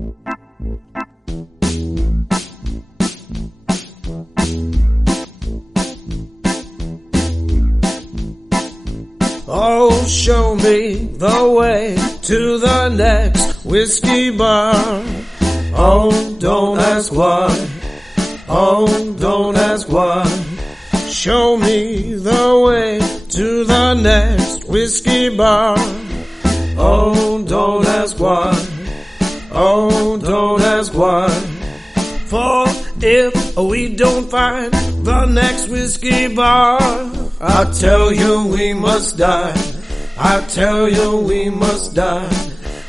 Oh, show me the way to the next whiskey bar. Oh, don't ask why. Oh, don't ask why. Show me the way to the next whiskey bar. Oh, don't ask why. Oh, don't ask why. For if we don't find the next whiskey bar, I tell you we must die. I tell you we must die.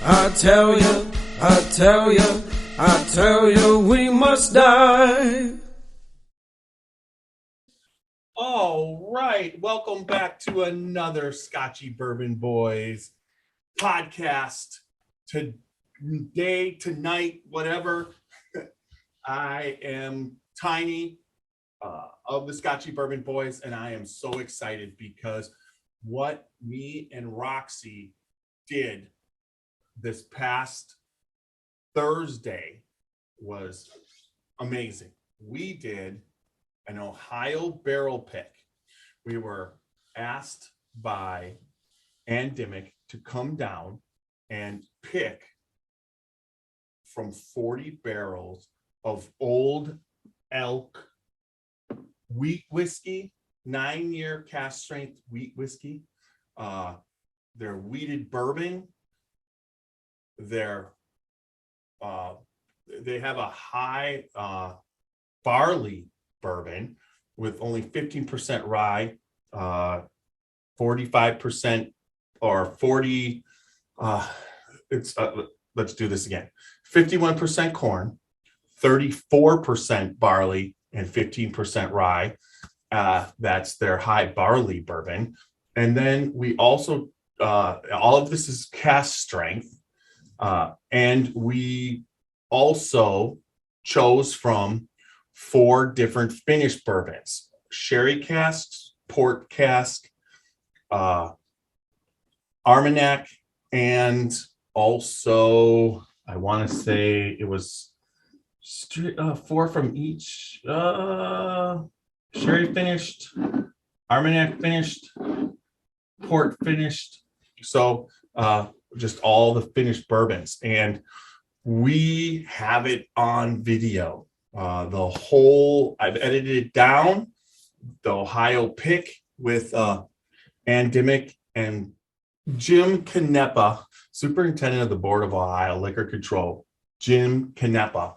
I tell you, I tell you, I tell you we must die. All right, welcome back to another Scotchy Bourbon Boys podcast. Today, tonight, whatever. I am Tiny of the Scotchy Bourbon Boys, and I am so excited because what me and Roxy did this past Thursday was amazing. We did an Ohio barrel pick. We were asked by Ann Dimmick to come down and pick from 40 barrels of Old Elk wheat whiskey, 9-year cask strength wheat whiskey. Their wheated bourbon. They have a high barley bourbon with only 15% rye, 45% or 40. Let's do this again. 51% corn, 34% barley, and 15% rye. That's their high barley bourbon. And then we also, all of this is cask strength. And we also chose from 4 different finished bourbons: sherry casks, port cask, Armagnac, and also I want to say it was 4 from each. Sherry finished, Armagnac finished, port finished. So just all the finished bourbons, and we have it on video. The whole, I've edited it down. The Ohio pick with Ann Dimmick and Jim Canepa, Superintendent of the Board of Ohio Liquor Control. Jim Canepa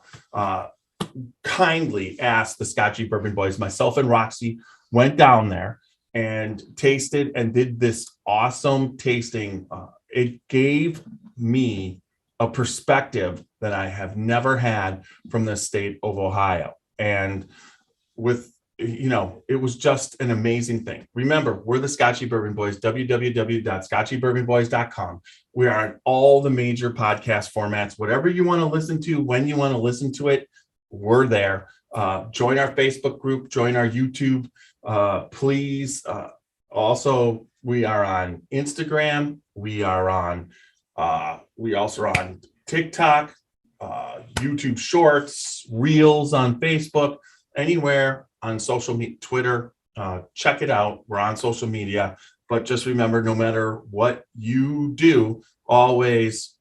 kindly asked the Scotchy Bourbon Boys, myself and Roxy, went down there and tasted and did this awesome tasting. It gave me a perspective that I have never had from the state of Ohio. And with, it was just an amazing thing. Remember, we're the Scotchy Bourbon Boys, www.scotchybourbonboys.com. We are on all the major podcast formats. Whatever you want to listen to, when you want to listen to it, we're there. Join our Facebook group, join our YouTube. Please. Also, we are on Instagram. We also are on TikTok, YouTube Shorts, Reels on Facebook, anywhere on social media, Twitter. Check it out. We're on social media. But just remember, no matter what you do, always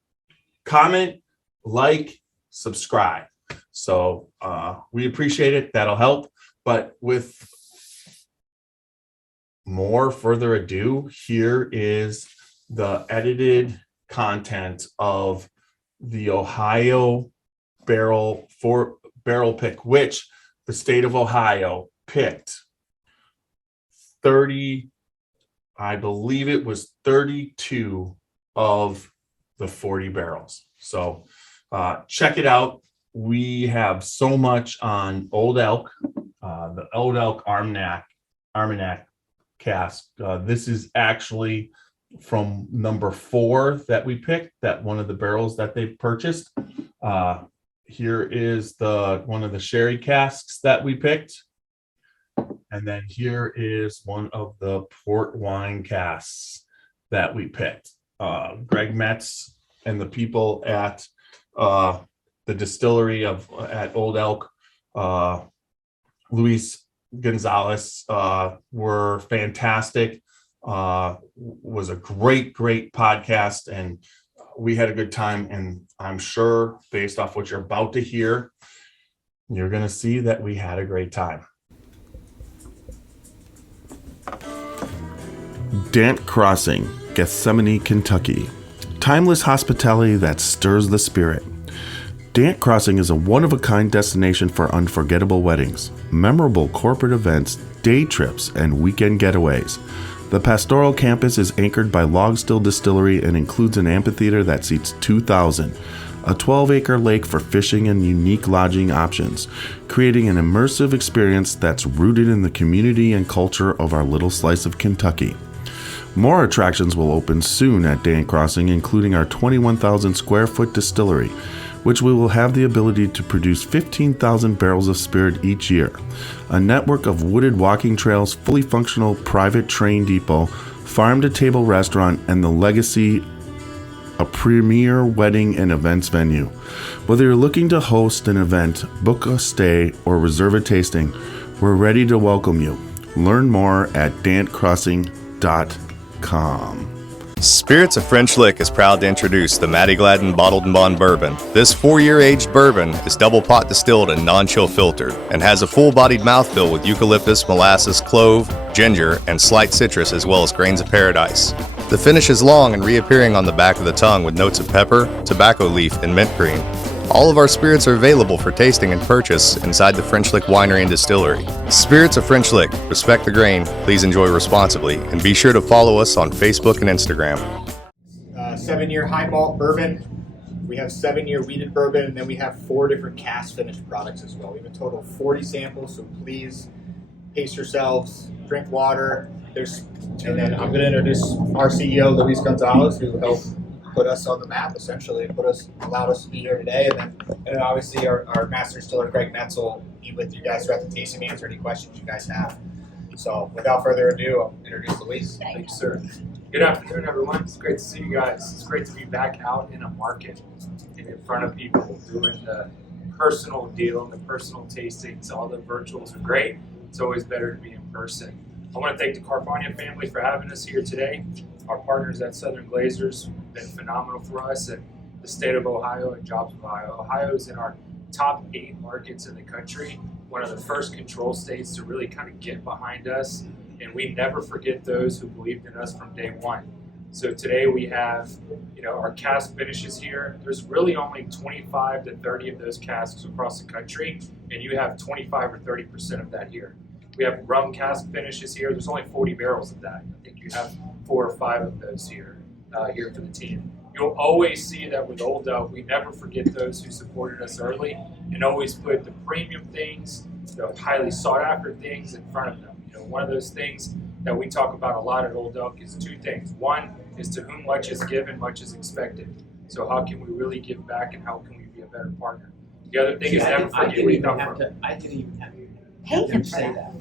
comment, like, subscribe. So we appreciate it. That'll help. But with more further ado, here is the edited content of the Ohio barrel pick, which the state of Ohio picked 30, I believe it was 32 of the 40 barrels. So check it out. We have so much on Old Elk, the Old Elk Armagnac cask. This is actually from number 4 that we picked, that one of the barrels that they purchased. Here is one of the sherry casks that we picked. And then here is one of the port wine casks that we picked. Greg Metze and the people at the distillery at Old Elk, Luis Gonzales, were fantastic. Was a great podcast, and we had a good time. And I'm sure, based off what you're about to hear, you're going to see that we had a great time. Dant Crossing, Gethsemane, Kentucky. Timeless hospitality that stirs the spirit. Dant Crossing is a one-of-a-kind destination for unforgettable weddings, memorable corporate events, day trips, and weekend getaways. The pastoral campus is anchored by Log Still Distillery and includes an amphitheater that seats 2,000, a 12-acre lake for fishing and unique lodging options, creating an immersive experience that's rooted in the community and culture of our little slice of Kentucky. More attractions will open soon at Dant Crossing, including our 21,000 square foot distillery, which we will have the ability to produce 15,000 barrels of spirit each year, a network of wooded walking trails, fully functional private train depot, farm-to-table restaurant, and the Legacy, a premier wedding and events venue. Whether you're looking to host an event, book a stay, or reserve a tasting, we're ready to welcome you. Learn more at dantcrossing.com. Spirits of French Lick is proud to introduce the Maddie Gladden Bottled and Bond Bourbon. This 4-year aged bourbon is double pot distilled and non-chill filtered, and has a full-bodied mouthfeel with eucalyptus, molasses, clove, ginger, and slight citrus, as well as grains of paradise. The finish is long and reappearing on the back of the tongue with notes of pepper, tobacco leaf, and mint green. All of our spirits are available for tasting and purchase inside the French Lick Winery and Distillery. Spirits of French Lick, respect the grain, please enjoy responsibly, and be sure to follow us on Facebook and Instagram. 7-year high malt bourbon. We have 7-year wheated bourbon, and then we have 4 different cask finished products as well. We have a total of 40 samples, so please pace yourselves, drink water. And then I'm going to introduce our CEO, Luis Gonzales, who helped put us on the map, essentially, allowed us to be here today. And then obviously our master distiller, Greg Metze, will be with you guys throughout the tasting, answer any questions you guys have. So without further ado, I'll introduce Luis. Thank you, sir. Good afternoon, everyone. It's great to see you guys. It's great to be back out in a market and in front of people doing the personal deal and the personal tastings. All the virtuals are great. It's always better to be in person. I want to thank the Carfagnas family for having us here today. Our partners at Southern Glazers have been phenomenal for us, and the state of Ohio and Jobs of Ohio. Ohio is in our top 8 markets in the country, one of the first control states to really kind of get behind us, and we never forget those who believed in us from day one. So today we have, our cask finishes here. There's really only 25 to 30 of those casks across the country, and you have 25 or 30% of that here. We have rum cask finishes here. There's only 40 barrels of that. I think you have 4 or 5 of those here for the team. You'll always see that with Old Elk, we never forget those who supported us early and always put the premium things, the highly sought after things in front of them. One of those things that we talk about a lot at Old Elk is 2 things. One is to whom much is given, much is expected. So how can we really give back, and how can we be a better partner? The other thing is never forget where you come from. I didn't even have to Pay him for say that.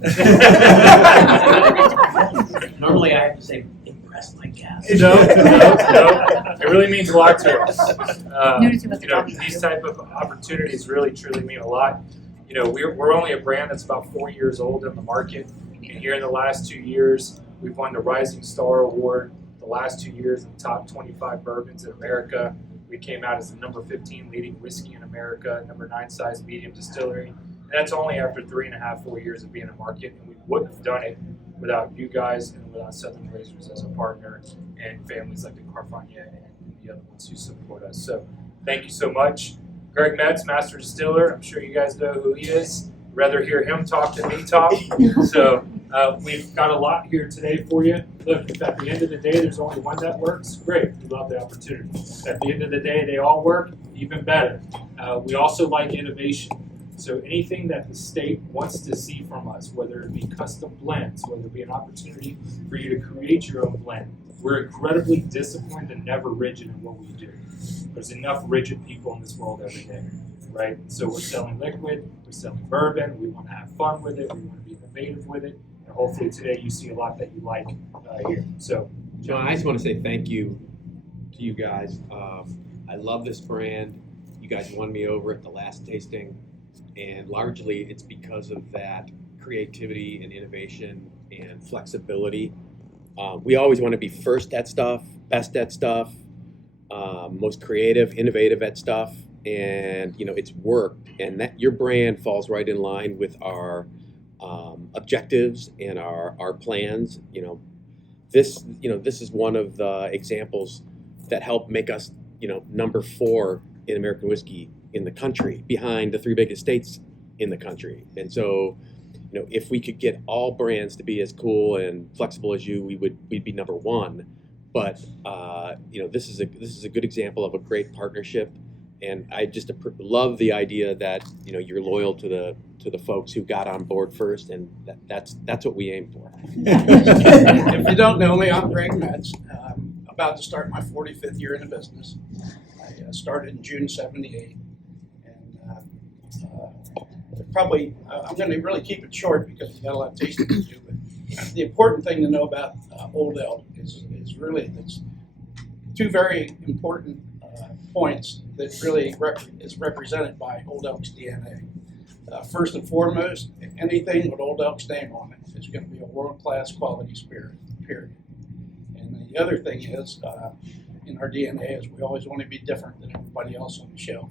that. Normally I have to say, impress my guest. No. It really means a lot to us. These type of opportunities really, truly mean a lot. We're only a brand that's about 4 years old in the market. And here in the last 2 years, we've won the Rising Star Award. The last 2 years in the top 25 bourbons in America. We came out as the number 15 leading whiskey in America, number 9 size medium distillery. And that's only after 3.5, 4 years of being in market. And we wouldn't have done it without you guys and without Southern Glazers as a partner and families like the Carfagnas and the other ones who support us. So thank you so much. Greg Metze, Master Distiller. I'm sure you guys know who he is. Rather hear him talk than me talk. So we've got a lot here today for you. Look, if at the end of the day there's only one that works, great. We love the opportunity. At the end of the day they all work, even better. We also like innovation. So anything that the state wants to see from us, whether it be custom blends, whether it be an opportunity for you to create your own blend, we're incredibly disciplined and never rigid in what we do. There's enough rigid people in this world every day, right? So we're selling liquid, we're selling bourbon, we want to have fun with it, we want to be innovative with it, and hopefully today you see a lot that you like here. So, John, I just want to say thank you to you guys. I love this brand. You guys won me over at the last tasting, and largely it's because of that creativity and innovation and flexibility. We always want to be first at stuff, best at stuff, most creative, innovative at stuff, and it's worked, and that your brand falls right in line with our objectives and our plans. This is one of the examples that helped make us number 4 in American whiskey in the country, behind the 3 biggest states in the country. And so if we could get all brands to be as cool and flexible as you, we'd be number 1. But this is a good example of a great partnership, and I just love the idea that you're loyal to the folks who got on board first, and that's what we aim for. If you don't know me, I'm Greg Metze. I'm about to start my 45th year in the business. I started in June '78, and I'm going to really keep it short because we've got a lot of tasting to do. But the important thing to know about Old Elk is really it's 2 very important points that really is represented by Old Elk's DNA. First and foremost, anything with Old Elk's name on it is going to be a world-class quality spirit, period. And the other thing is, in our DNA, is we always want to be different than everybody else on the shelf.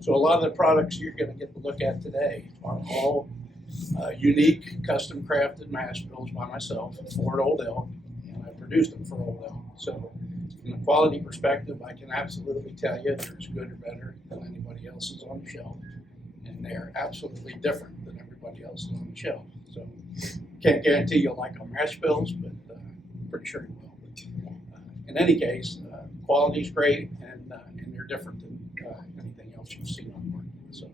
So a lot of the products you're going to get to look at today are all unique, custom-crafted mash bills by myself for Old Elk, and I produced them for Old Elk. So from a quality perspective, I can absolutely tell you they're as good or better than anybody else's on the shelf, and they're absolutely different than everybody else's on the shelf. So can't guarantee you'll like our mash bills, but pretty sure you will. In any case, quality's great, and they're different than anything else you've seen on the market. So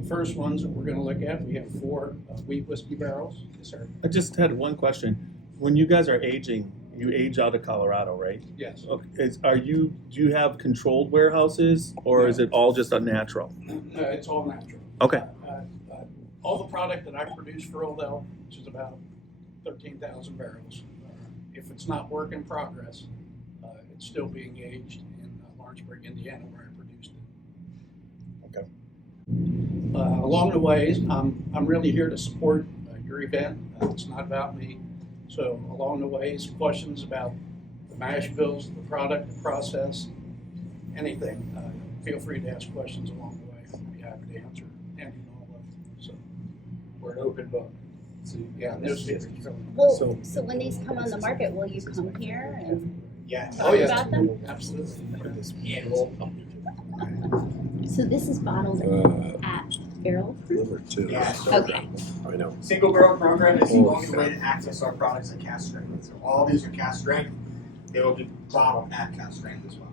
the first ones that we're going to look at, we have 4 wheat whiskey barrels. Yes, sir. I just had one question. When you guys are aging, you age out of Colorado, right? Yes. Okay. Do you have controlled warehouses, or is it all just a natural? It's all natural. Okay. All the product that I produce for Old Elk, which is about 13,000 barrels, if it's not work in progress, it's still being aged in Lawrenceburg, Indiana, where I produced it. Okay. Along the ways, I'm really here to support your event. It's not about me. So along the ways, questions about the mash bills, the product, the process, anything, feel free to ask questions along the way. I'll be happy to answer any and all of them. So we're an open book. So yeah, there's Well, so when these come on the market, will you come here and talk about them? Absolutely. So this is bottled at barrel proof? Number 2. Yeah. Okay. I know. Single barrel program is the only way to access our products at cast strength. So all these are cast strength. They will be bottled at cast strength as well.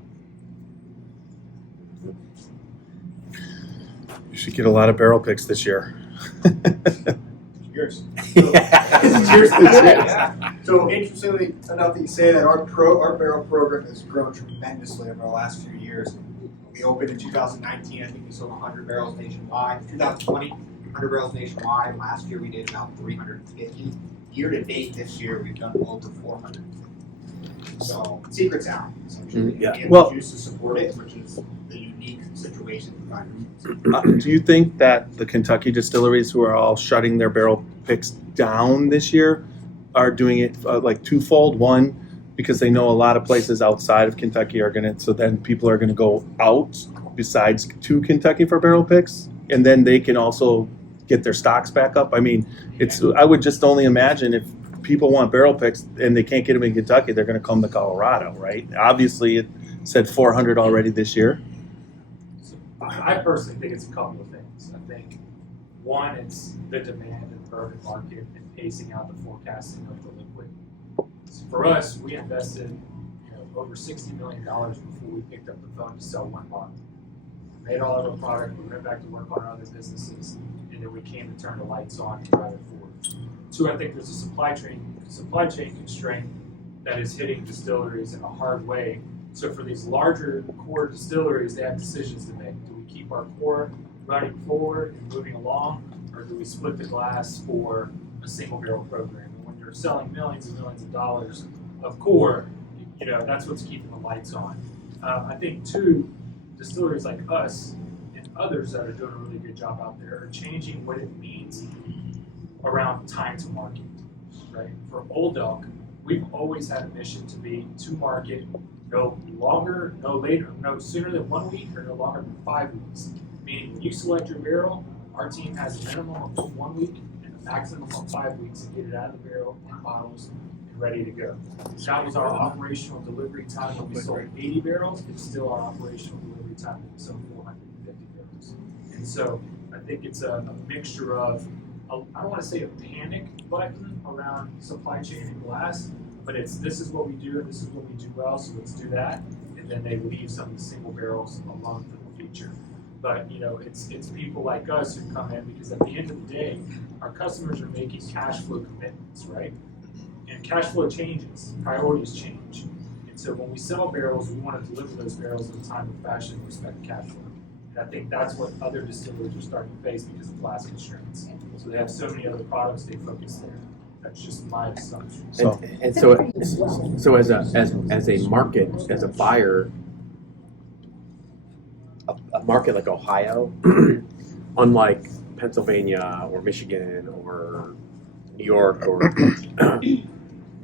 You should get a lot of barrel picks this year. Yours. So interestingly enough that you say that our barrel program has grown tremendously over the last few years. We opened in 2019, I think we sold 100 barrels nationwide. 2020, 100 barrels nationwide. Last year we did about 350. Year to date this year we've done over 400. So secret's out. Essentially. Yeah. We have Well, the juice to support it, which is the unique situation for Diner. Do you think that the Kentucky distilleries who are all shutting their barrel picks down this year are doing it like twofold? One, because they know a lot of places outside of Kentucky are going to, so then people are going to go out besides to Kentucky for barrel picks, and then they can also get their stocks back up. I mean, I would just only imagine if people want barrel picks and they can't get them in Kentucky, they're going to come to Colorado, right? Obviously, it said 400 already this year. I personally think it's a couple of things. I think one, it's the demand in the bourbon market and pacing out the forecasting of the liquid. So for us, we invested over $60 million before we picked up the phone to sell one bottle. Made all of our product, we went back to work on our other businesses, and then we came to turn the lights on and drive it forward. Two, I think there's a supply chain constraint that is hitting distilleries in a hard way. So for these larger core distilleries, they have decisions to make. Do we keep our core running forward and moving along, or do we split the glass for a single barrel program? And when you're selling millions and millions of dollars of core, that's what's keeping the lights on. I think two, distilleries like us and others that are doing a really good job out there are changing what it means around time to market, right? For Old Elk, we've always had a mission to be to market no longer, no later, no sooner than 1 week or no longer than 5 weeks. Meaning when you select your barrel, our team has a minimum of 1 week and a maximum of 5 weeks to get it out of the barrel in bottles and ready to go. That was our operational delivery time when we sold 80 barrels. It's still our operational delivery time when we sold 450 barrels. And so I think it's a mixture of, I don't want to say a panic button around supply chain and glass, but it's this is what we do and this is what we do well, so let's do that. And then they leave some of the single barrels alone for the future. But it's people like us who come in because at the end of the day, our customers are making cash flow commitments, right? And cash flow changes, priorities change. And so when we sell barrels, we want to deliver those barrels in a timely fashion and respect cash flow. And I think that's what other distilleries are starting to face because of glass constraints. So they have so many other products they focus there. That's just my assumption. So as a market, as a buyer, a market like Ohio, unlike Pennsylvania or Michigan or New York, or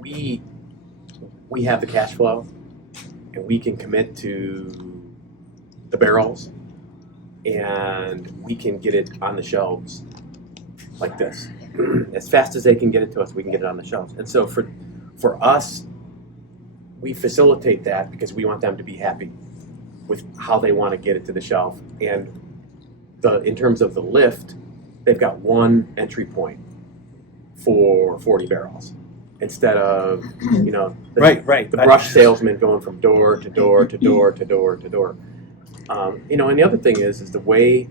we have the cash flow and we can commit to the barrels and we can get it on the shelves like this. As fast as they can get it to us, we can get it on the shelves. And so for us, we facilitate that because we want them to be happy with how they want to get it to the shelf. And in terms of the lift, they've got one entry point for 40 barrels instead of the brush salesman going from door to door to door to door to door. And the other thing is the way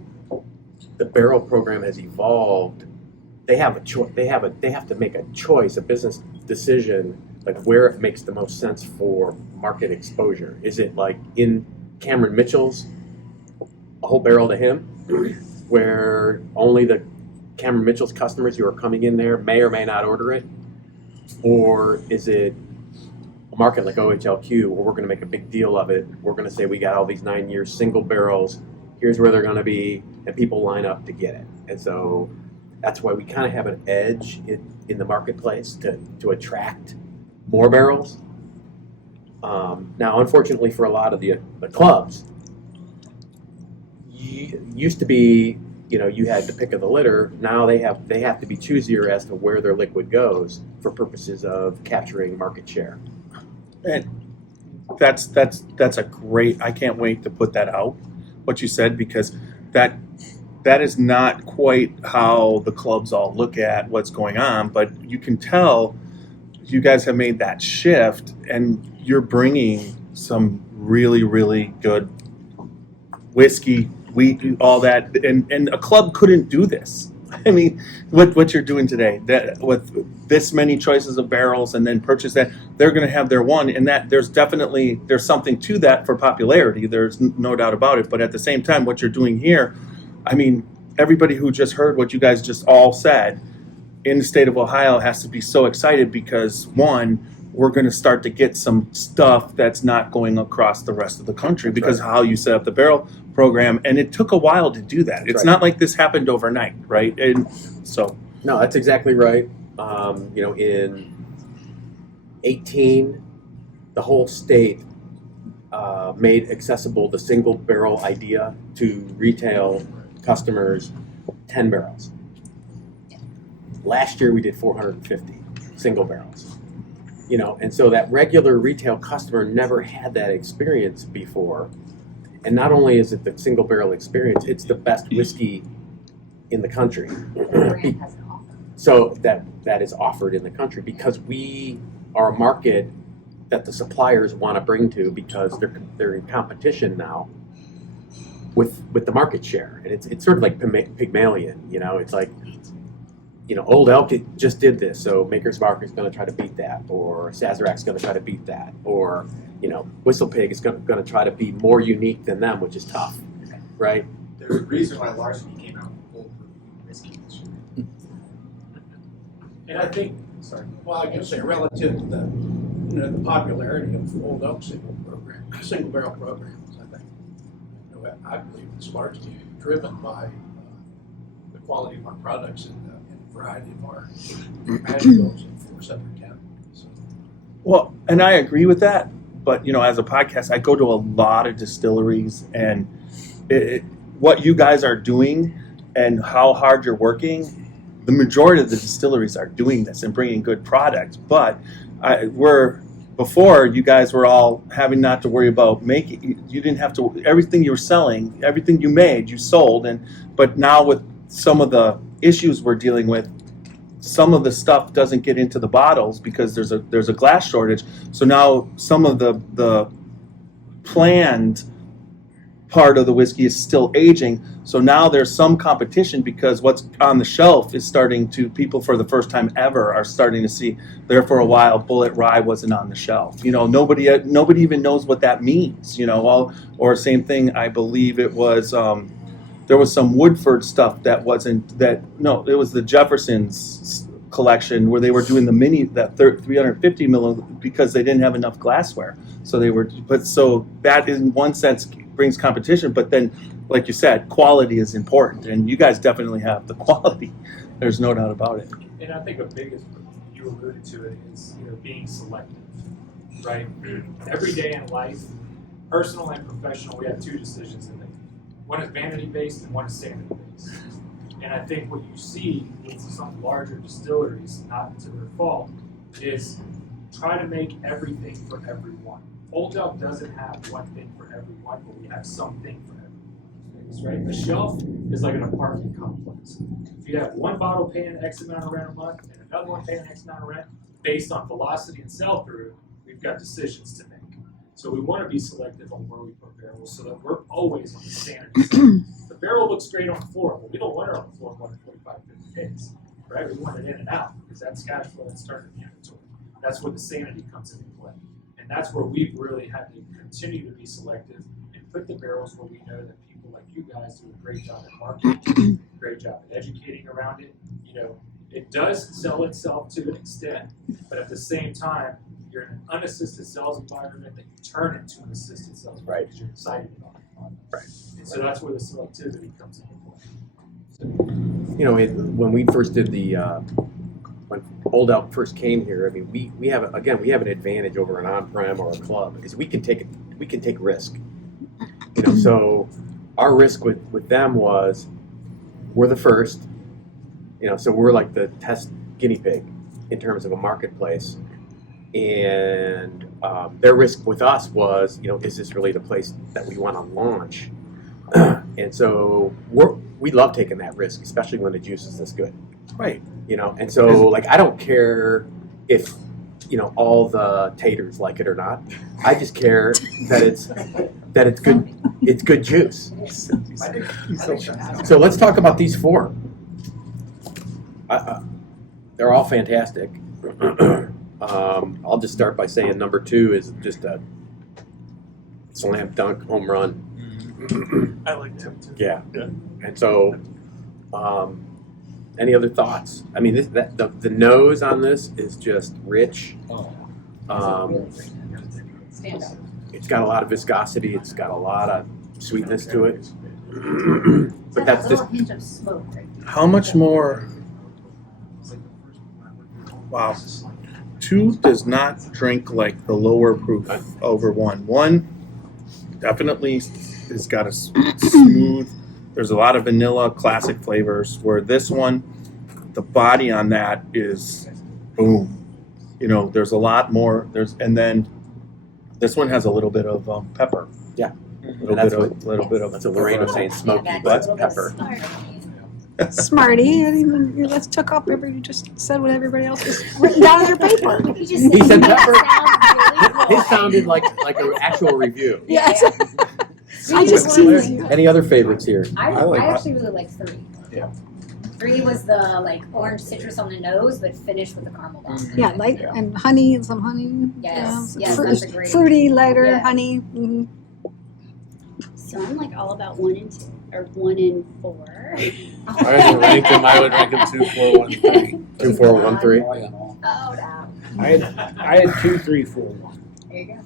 the barrel program has evolved. They have a choice. They have to make a choice, a business decision, like where it makes the most sense for market exposure. Is it like in Cameron Mitchell's, a whole barrel to him, where only the Cameron Mitchell's customers who are coming in there may or may not order it? Or is it a market like OHLQ where we're going to make a big deal of it? We're going to say we got all these 9-year single barrels, here's where they're going to be, and people line up to get it. And so that's why we kind of have an edge in the marketplace to attract more barrels. Now, unfortunately for a lot of the clubs, used to be, you had the pick of the litter. Now they have to be choosier as to where their liquid goes for purposes of capturing market share. And that's a great. I can't wait to put that out. What you said, because that is not quite how the clubs all look at what's going on. But you can tell you guys have made that shift, and you're bringing some really, really good whiskey, wheat, all that, and a club couldn't do this. I mean, what you're doing today, that with this many choices of barrels, and then purchase that, they're going to have their one, and that there's something to that for popularity. There's no doubt about it. But at the same time, what you're doing here, I mean, everybody who just heard what you guys just all said in the state of Ohio has to be so excited because, one, we're going to start to get some stuff that's not going across the rest of the country because of how you set up the barrel program. And it took a while to do that. It's not like this happened overnight, right? And so. No, that's exactly right. In 18, the whole state made accessible the single barrel idea to retail customers, 10 barrels. Last year we did 450 single barrels. And so that regular retail customer never had that experience before. And not only is it the single barrel experience, it's the best whiskey in the country. So that is offered in the country because we are a market that the suppliers want to bring to because they're in competition now with the market share. And it's sort of like Pygmalion, it's like, Old Elk just did this, so Maker's Mark is going to try to beat that, or Sazerac's going to try to beat that, or Whistle Pig is going to try to be more unique than them, which is tough, right? There's a reason why Larson came out with full whiskey this year. And I think, well, I can say relative to the popularity of Old Elk single barrel programs, I think I believe it's largely driven by the quality of our products and the variety of our mash bills in 4 separate categories. So. Well, and I agree with that, but as a podcast, I go to a lot of distilleries, and what you guys are doing and how hard you're working, the majority of the distilleries are doing this and bringing good products. But before, you guys were all having not to worry about making. You didn't have to. Everything you were selling, everything you made, you sold. But now with some of the issues we're dealing with, some of the stuff doesn't get into the bottles because there's a glass shortage. So now some of the planned part of the whiskey is still aging. So now there's some competition because what's on the shelf is starting to, people for the first time ever are starting to see. There for a while, Bullet Rye wasn't on the shelf. Nobody even knows what that means. Or same thing. I believe it was. There was some Woodford stuff that wasn't that. No, it was the Jefferson's collection where they were doing that 350 milliliter because they didn't have enough glassware. So they were, but so that in one sense brings competition. But then, like you said, quality is important, and you guys definitely have the quality. There's no doubt about it. And I think a biggest, you alluded to it, is being selective, right? Every day in life, personal and professional, we have 2 decisions to make. One is vanity-based and one is sanity-based. And I think what you see with some larger distilleries, not to their fault, is try to make everything for everyone. Old Elk doesn't have one thing for everyone, but we have something for everyone. Right? The shelf is like an apartment complex. If you have one bottle paying X amount of rent a month and another one paying X amount of rent, based on velocity and sell-through, we've got decisions to make. So we want to be selective on where we put barrels so that we're always on the sanity side. The barrel looks great on the floor, but we don't want it on the floor more than 45, 50 days. Right? We want it in and out because that's cash flow that's turning the inventory. That's where the sanity comes into play. And that's where we've really had to continue to be selective and put the barrels where we know that people like you guys do a great job at marketing, great job at educating around it. It does sell itself to an extent, but at the same time, you're in an unassisted sales environment that you turn into an assisted sales environment because you're excited about it. Right. And so that's where the selectivity comes into play. So, when we first did when Old Elk first came here, I mean, we have an advantage over an on-prem or a club is we can take risk. So our risk with them was we're the first. So we're like the test guinea pig in terms of a marketplace. And their risk with us was, is this really the place that we want to launch? And so we love taking that risk, especially when the juice is this good. Right. And so I don't care if, all the taters like it or not. I just care that it's good. It's good juice. So let's talk about these 4. They're all fantastic. I'll just start by saying number 2 is just a slam dunk home run. I like that too. Yeah. And so, any other thoughts? I mean, the nose on this is just rich. It's got a lot of viscosity. It's got a lot of sweetness to it. But that's just hint of smoke. Right? How much more? Wow. 2 does not drink like the lower proof over 1. 1 definitely has got a smooth, there's a lot of vanilla classic flavors, where this one, the body on that is boom. There's a lot more, and then this one has a little bit of pepper. Yeah. A little bit of that's what Lorraine was saying, smoky, but pepper. Smarty, you just took up. You just said what everybody else was written down on their paper. He said pepper. It sounded like an actual review. Yes. I just tease you. Any other favorites here? I actually really like 3. Yeah. 3 was the orange citrus on the nose, but finished with the caramel down. Yeah, light and honey and some honey. Yes, that's a great. Fruity, lighter honey. Mm-hmm. So I'm all about 1 and 2, or 1 and 4. I would rank them. I would rank them 2, 4, 1, 3. 2, 4, 1, 3. Oh no. I had 2, 3, 4, 1. There you go.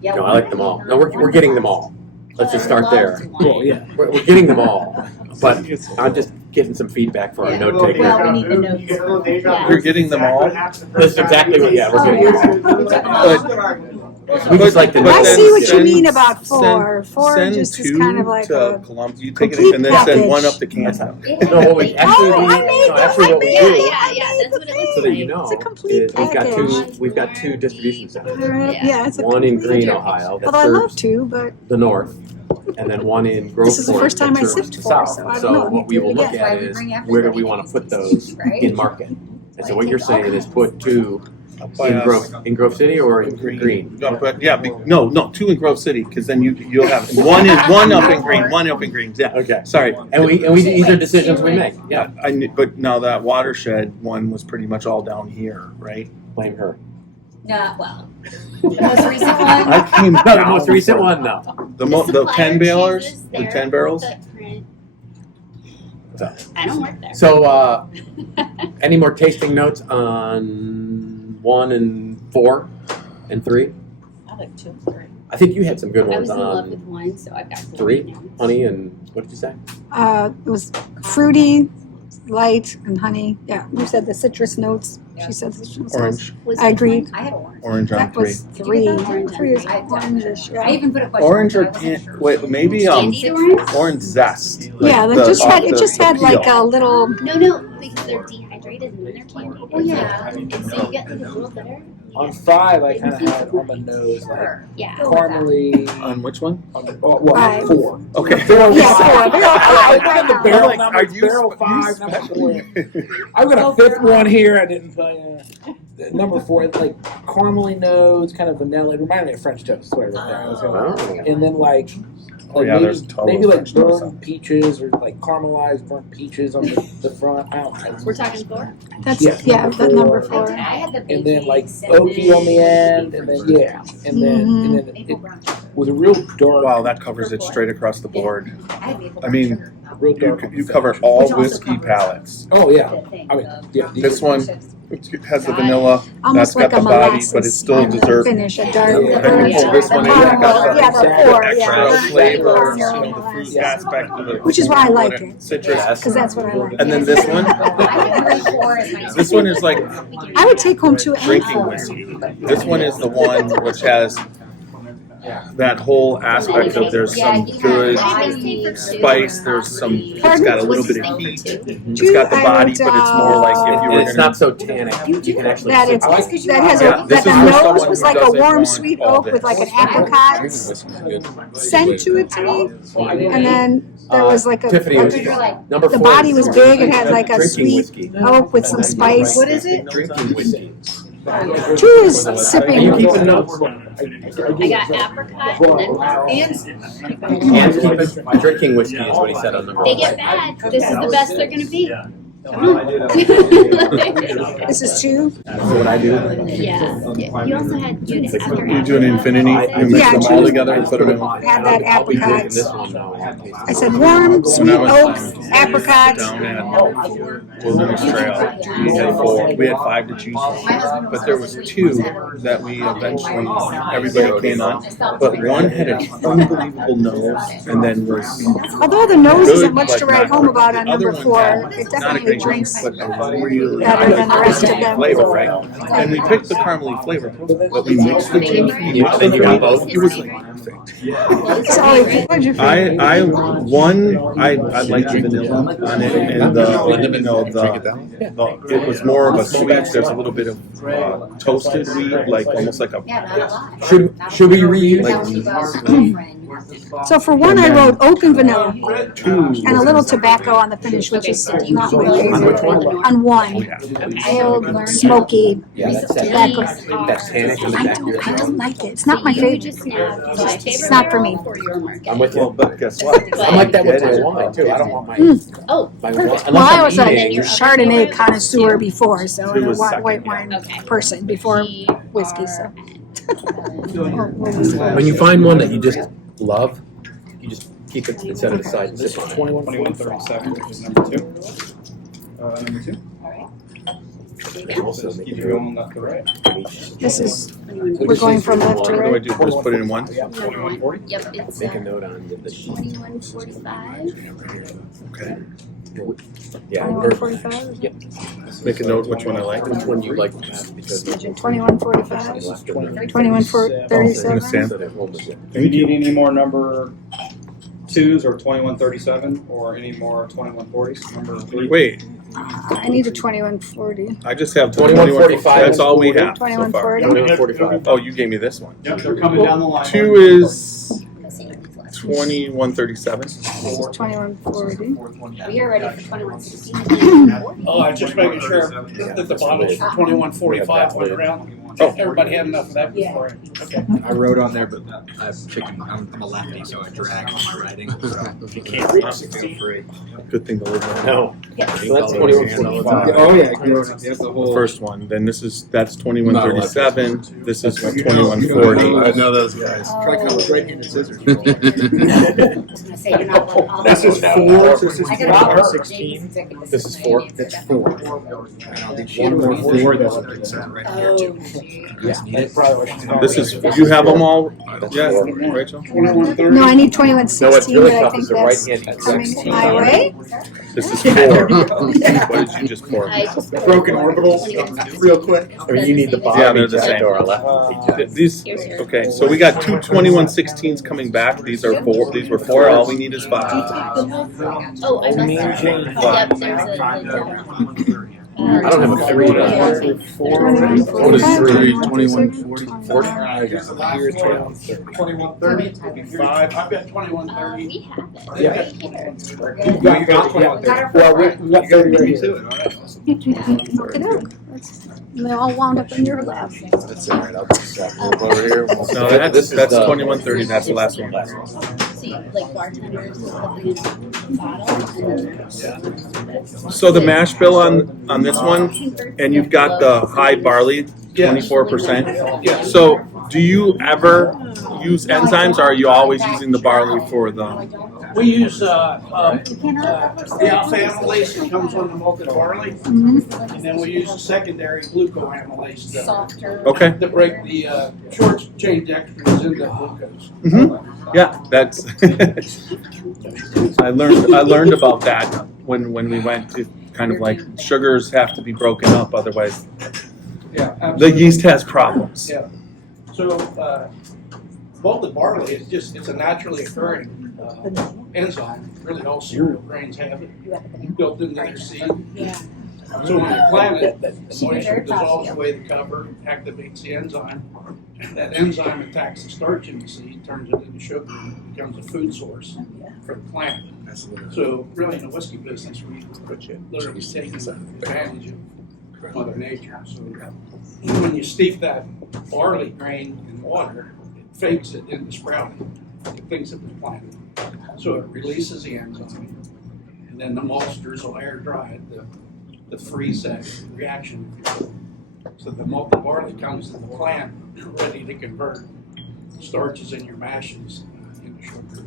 Yeah, No, I like them all. No, we're getting them all. Let's just start there. Well, yeah. We're getting them all, but I'm just getting some feedback for our note taker. Well, we need the notes. Yeah. You're getting them all? That's exactly what. Yeah, we're getting. We just like to know. I see what you mean about four. Four send just is two kind of like to a Columbia. You take it complete and then send package. one up to Kansas. No, what we actually Oh, I made what we Yeah, do, yeah, that's what it looks so that you like. know, It's a complete is package. we've got two distribution centers. Yeah, it's a One in complete Greene, package. Ohio, that Although I love serves to, but the north, and then one in Groveport. this is the first time that I serves sipped the four, south. so I don't So know. what we will look That's why at we is bring where do everybody we want to put in, those right? in market. And so what you're saying is put two By in us. Grove City or in Greene. No, but yeah, no, two in Grove City, because then you'll have one up in Greene, one up in Greene. Yeah. Okay. Sorry. And we these are decisions we make. Yeah. But now that Watershed one was pretty much all down here, right? Blame her. Well, the most recent one. I came No, down the most recent for- one, no. The supplier 10 barrels, chooses the their 10 barrels. footprint. So, I don't work there. So, any more tasting notes on 1 and 4 and 3? I like 2 and 3. I think you had some good I ones was in love with on 1, so I've got 3, now. honey, and what did you say? it was fruity, light, and honey. Yeah, you said the citrus notes. She said the citrus notes. Orange. Was I it agree. one? I had orange. Orange on That 3. was 3. Orange. 3 is I- orangish. I Yeah. even put a question. Orange or mark, I wasn't sure. wait, maybe Candied orange? orange zest. Yeah, Like that just had the it just had peel. like a little. No, because they're dehydrated and then they're candied. Oh yeah. And so you get like a little bitter. On 5, I kind of had on the nose like Yeah. caramely. On which one? Well, 5. 4. Okay. 4. Yeah, 4. They're all I 5. got the Wow. barrel Like, number. are you Barrel sp- 5, you number sp- 4. I've got a 5th one here. I didn't tell you. Number 4, it's like caramely nose, kind of vanilla. It reminded me of French toast. That's what I wrote down. I was gonna- And then like. Oh, yeah, there's totally maybe like French toast. burnt peaches or like caramelized burnt peaches on the front. I don't know. We're talking 4? That's Yeah, yeah, that number I 4. had the And then like cinnamon, oaky on the end, and then and then maple it brown sugar. was a real dark. Wow, that covers it straight across the board. I had maple I brown mean, sugar. real dark. You cover all Which also whiskey covers palates. Oh yeah, The thing I mean of- yeah. This one it has the vanilla. Almost That's like got a the body, molasses. but it's still dessert. Finish a dark. Yeah. Then you pull this one in, that got Yeah, the the 4. extra Yeah. flavor, Yeah. you know, the fruit aspect of it. Which is why I like it. Citrus. Because that's what I like. And then this one, this one is like I would take home 2 and drinking 4. whiskey. This one is the one which has that whole aspect of there's some good spice, there's some, it's got a little bit of heat. It's got the body, but it's more like if you were It's not so tannic. You can actually. That it's sip it. that has Yeah, a this that is the for nose someone was who like a doesn't warm want sweet all oak with this. like an apricot scent to it to me, and then there was like a, Tiffany, number 4. the body was big. It had like a Drinking sweet whiskey. oak with some spice. What is it? Drinking whiskey. 2 is Are you sipping. keeping notes? I got apricot and then And keeping drinking whiskey is what he said on the roll. they get bad. This is the best they're gonna be. This is 2. That's what I do. Yeah. You also had you had after You do an infinity, you mix Yeah, them all together and put them in. Had that I'll be drinking apricot. this one now. I said warm, sweet oak, apricot. Down at Wilderness Trail, we had 5 to choose from, but there was 2 that we eventually, everybody came on, but one had an unbelievable nose and then was Although the nose good, isn't much but to write not home great. about The on other number one had 4, it not a definitely great drinks taste, but a really better than the rest of them. flavor, right? And we picked the caramely flavor, but we mixed the 2, and you got both. It was like perfect. So, what did you feel? I like the vanilla on it, and it was more of a sweet. There's a little bit of toasted wheat, like almost like a. Should we reuse? So for 1, I wrote oak and vanilla, and a little tobacco on the finish, which is not my favorite. On 1, old smoky tobacco. That's tannic on the I back of your don't like it. It's not my favorite. It's not for me. I'm with you. But guess what? I'm like that with my wine too. I don't want my Oh, my wine. perfect. Unless Well, I I'm was a eating. Chardonnay connoisseur before, so Who and a was second? white wine Okay. person before whiskey. So When you find one that you just love, you just keep it and set it aside and This sip is on it. 2137, which is number 2. Number 2. Also Keep it going left to right. This is, we're going from left to What do I right. do? Just put it in one? Yep, it's Make a note on the sheet. 2145. Okay. Yeah. 2145. Yep. Make a note which one I like. Which one you like to have because 2145. left and right. 2137. Do you need any more number 2s or 2137 or any more 2140s? Number 3? Wait, I need a 2140. I just have 2145. That's all we have so far. 2140. 2145. Oh, you gave me this one. Yep, they're coming down the line. 2 is 2137. This is 2140. We are ready for 2116. Oh, I was just making sure that the bottles for 2145 went around. Oh. Everybody had enough of that before. Okay. I wrote on there, but I'm a lefty, so I drag on my writing. You can't read. Feel free. Good thing to live in. No. Yes. So that's 2145. Oh yeah, that's the The whole. first one. Then that's 2137. This is 2140. I know those guys. Try to come with right-handed scissors. I was gonna say, you're not one all This is the- 4. This is I gotta 16. executive This is 4. That's 4. And I'll do one more 4. That's what it says right here too. This is, you have them all? Yeah, Rachel? 2130. No, I need No, what's 2116, really but I tough think is the that's right-hand coming my way. This is 4. What did you just pour? I just- Broken orbitals, real quick. I mean, you need the bottom. Yeah, they're the same. Or a left. These, okay, so we got 2 2116s coming back. These are 4. These were 4. All we need is 5. Oh, I must have. Yep, there's a. I don't have a 3 though. What is 3? 2140? 2130. 5. I've got 2130. We have it. Yeah. Right here. Well, we got 30 right here. Okey-doke. They're all wound up in your lap. That's all right. I'll just move over here. No, that's 2130. That's the last one. So you, like bartenders, put them in a bottle and So the mash bill on this one, and you've got the high barley, 24%. Yeah. So do you ever use enzymes, or are you always using the barley for the? We use the alpha amylase that comes on the malted barley, and then we use the secondary glucoamylase softer. Okay. to break the short chain dextrins into glucose. Yeah, that's. I learned about that when we went to kind of like sugars have to be broken up, otherwise Yeah, the absolutely. yeast has problems. Yeah. So malted barley is it's a naturally occurring enzyme. Really, all cereal grains have it built into their seed. So when you plant it, the moisture dissolves away the cover, activates the enzyme. That enzyme attacks the starch in the seed, turns it into sugar, and becomes a food source for the plant. So really, in the whiskey business, we literally take advantage of Mother Nature. So when you steep that barley grain in water, it fakes it into sprouting. It thinks it was planted. So it releases the enzyme, and then the maltsters will air dry it to freeze that reaction. So the malted barley comes to the plant ready to convert starches in your mashes into sugars.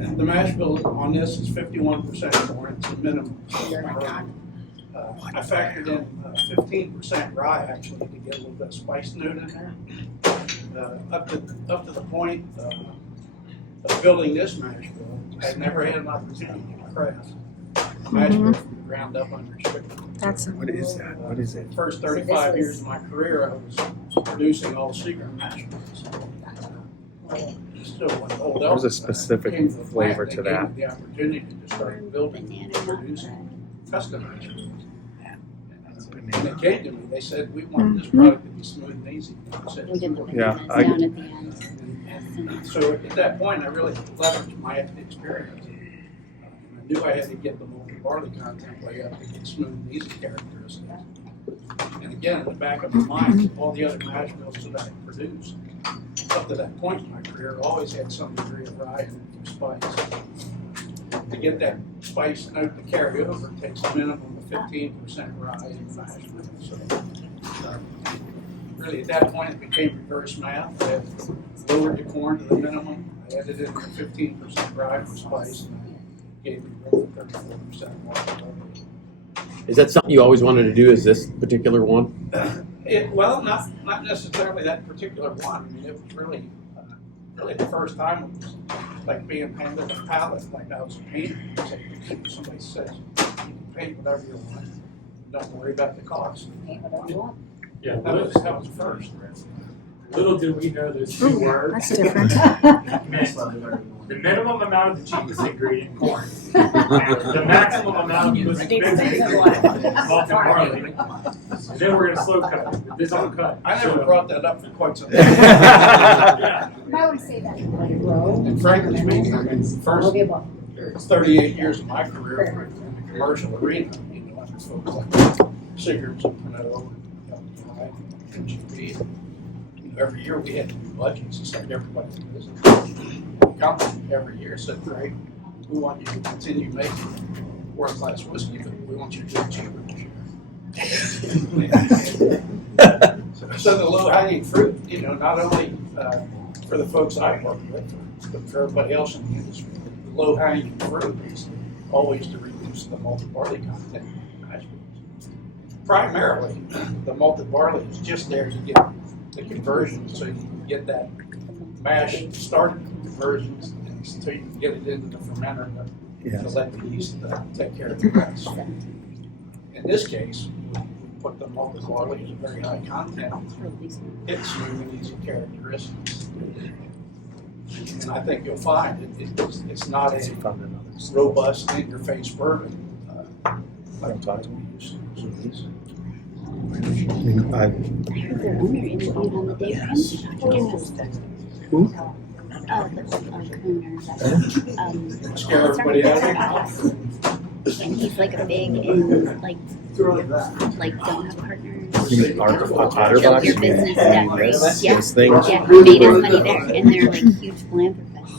And the mash bill on this is 51% more. It's a minimum. I factored in 15% rye actually to get a little bit of spice note in there. Up to the point of building this mash bill, I've never had an opportunity to craft mash bill from the ground up unrestricted. That's What is that? What is it? First 35 years of my career, I was producing all secret mash bills. So when Old Elk There's a specific came to the plant, flavor they to gave that. me the opportunity to start building and producing custom mash bills. And it came to me, they said, we want this product to be smooth and easy. I said, We did the Yeah, bananas I- down at the end. so at that point, I really leveraged my experience. And I knew I had to get the malted barley content way up to get smooth and easy characteristics. And again, in the back of my mind, all the other mash bills that I produced up to that point in my career always had some degree of rye and spice. To get that spice note to carry over, it takes a minimum of 15% rye in the mash bill. So really, at that point, it became reverse math. I had lowered the corn to the minimum. I added in 15% rye for spice, and I gave me 34% more. Is that something you always wanted to do? Is this particular one? Well, not necessarily that particular one. I mean, it was really the first time it was like being handed a palette, like I was painting. So somebody says you can paint whatever you want. Don't worry about the cost. Yeah, that was the first. Little did we know those two words. That's different. The minimum amount of the cheapest ingredient, corn. The maximum amount of the most expensive malted barley. And then we're going to slow cut it. This won't cut. I never brought that up for quite some time. Yeah. I would say that. And frankly speaking, I mean, first 38 years of my career in the commercial arena, you know, under folks like cigarettes and Pernod, and GP. Every year we had to do budgets, just like everybody in business. The company every year said, Greg, we want you to continue making world-class whiskey, but we want you to do it cheaper this year. So the low-hanging fruit, you know, not only for the folks I work with, but for everybody else in the industry, the low-hanging fruit is always to reduce the malted barley content in mash bills. Primarily, the malted barley is just there to get the conversions, so you can get that mash started conversions, and so you can get it into the fermenter to let the yeast take care of the rest. In this case, we put the malted barley as a very high content. It's smooth and easy characteristics, and I think you'll find it's not a robust in-your-face bourbon like we used to. Scare everybody out. And he's like a big and like don't have partners. You mean Otterbox? Your business network. Yeah. Those things? Yeah, he made his money there, and they're like huge philanthropists.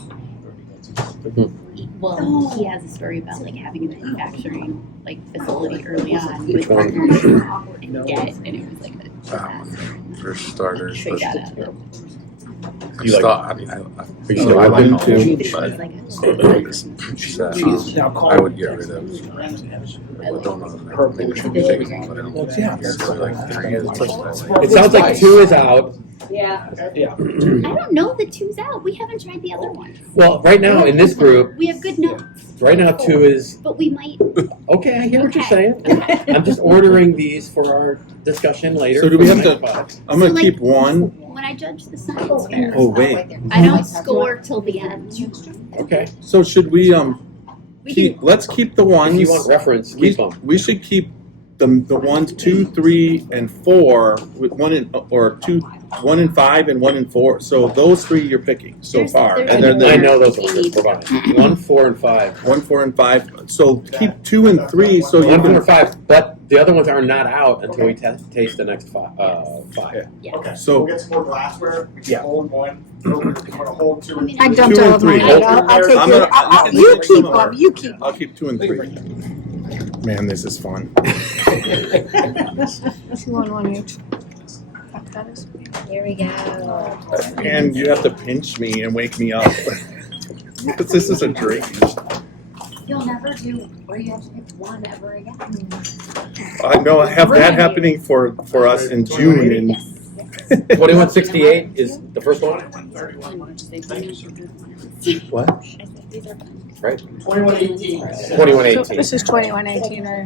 Well, he has a story about like having a manufacturing like facility early on with partners and debt, and it was like a disaster. For starters, Straight out of it. I like them too, but I would get rid of. I don't know. Maybe should be taken, but I don't like 3 years. It sounds like 2 is out. Yeah. I don't know the 2's out. We haven't tried the other ones. Well, right now in this group, We have good notes, right now 2 is but we might. okay. I hear what you're saying. I'm just ordering these for our discussion later. So do we have to? I'm gonna keep one. When I judge the science fair, Oh wait. I don't score till the end. Okay. So should we We keep? Let's keep the ones. If you want reference, keep them. We should keep the ones 2, 3, and 4 with 1 and 5 and 1 and 4. So those 3 you're picking so far, there's and then I know those ones. 1, 4, and 5. 1, 4, and 5. So keep 2 and 3. So you 1, 4, can. and 5. But the other ones are not out until we taste the next 5. Yeah. Okay, So- we'll get some more glassware. We can Yeah. hold one. We're going to hold 2 and 3. I dumped 2 all and of mine. 3. I'll take I'm your. gonna- You keep them. You keep I'll keep 2 and 3. Man, this is fun. 2 on 1 each. Here we go. And you have to pinch me and wake me up. Because this is a drink. You'll never do where you have to pick one ever again. I know I have that happening for us in June. And 2168 is the first one? what? Right? 2118. 2118. This is 2118 right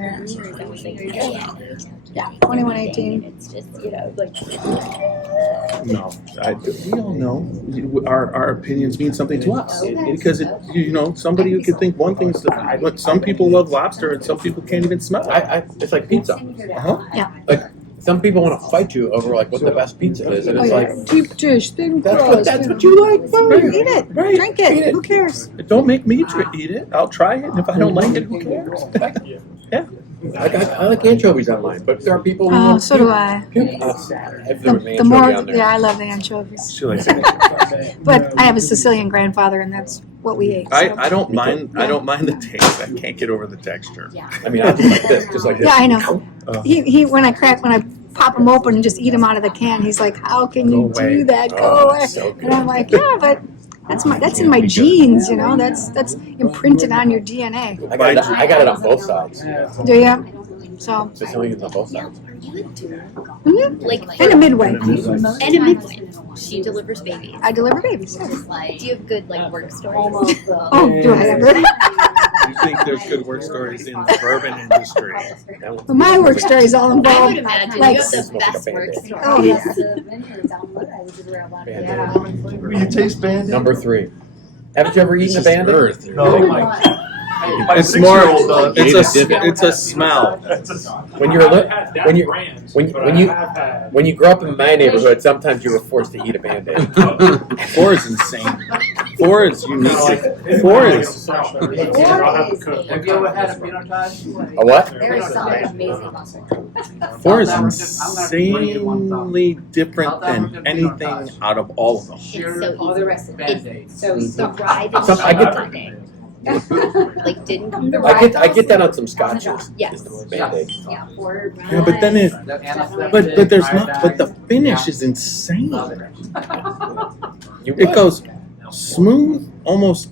here. Yeah, 2118. It's just, you know, like. No, we all know our opinions mean something to us because somebody who could think one thing's but some people love lobster and some people can't even smell it. It's like pizza. Yeah. Like some people want to fight you over like what the best pizza is, and it's like Deep dish, thin that's crust. what you like. Fine. Eat it. Right. Drink it. Who cares? Don't make me eat it. I'll try it, and if I don't like it, who cares? Yeah. I like anchovies on mine, but there are people who Oh, want so do I. The more, I love the anchovies. She likes it. But I have a Sicilian grandfather, and that's what we ate. So. I don't mind. I don't mind the taste. I can't get over the texture. I mean, I just like this, just like this. Yeah, I know. He when I pop them open and just eat them out of the can, he's like, "How can you do that? Go away!" So and I'm like, "Yeah, but that's in my genes, you know. That's imprinted on your DNA." I got it on both sides. Do you? So. It's only on both sides. Are you a doer? Mhm. Like And a midway. And a midway. She delivers babies. I deliver babies. Do you have good like work stories? Oh, do I ever? You think there's good work stories in the bourbon industry? Well, my work stories all I would involve imagine like. you have the best work stories. Oh yeah. Band-Aid. You taste band. Number 3. Haven't you ever eaten a Band-Aid? No, my It's more. 6-year-old does. It's a smell. When you're when you grow up in my neighborhood, sometimes you were forced to eat a Band-Aid. 4 is insane. 4 is unique. 4 is. Have you ever had a phenotype? A what? There is something amazing about it. 4 is insanely different than anything out of all of them. All the rest of Band-Aids. So arrive in I get- Monday. Like didn't come to I get that on some scotches. Yes. Band-Aid. Yeah, or Yeah, but then it. But there's not. But the finish is insane. It goes smooth, almost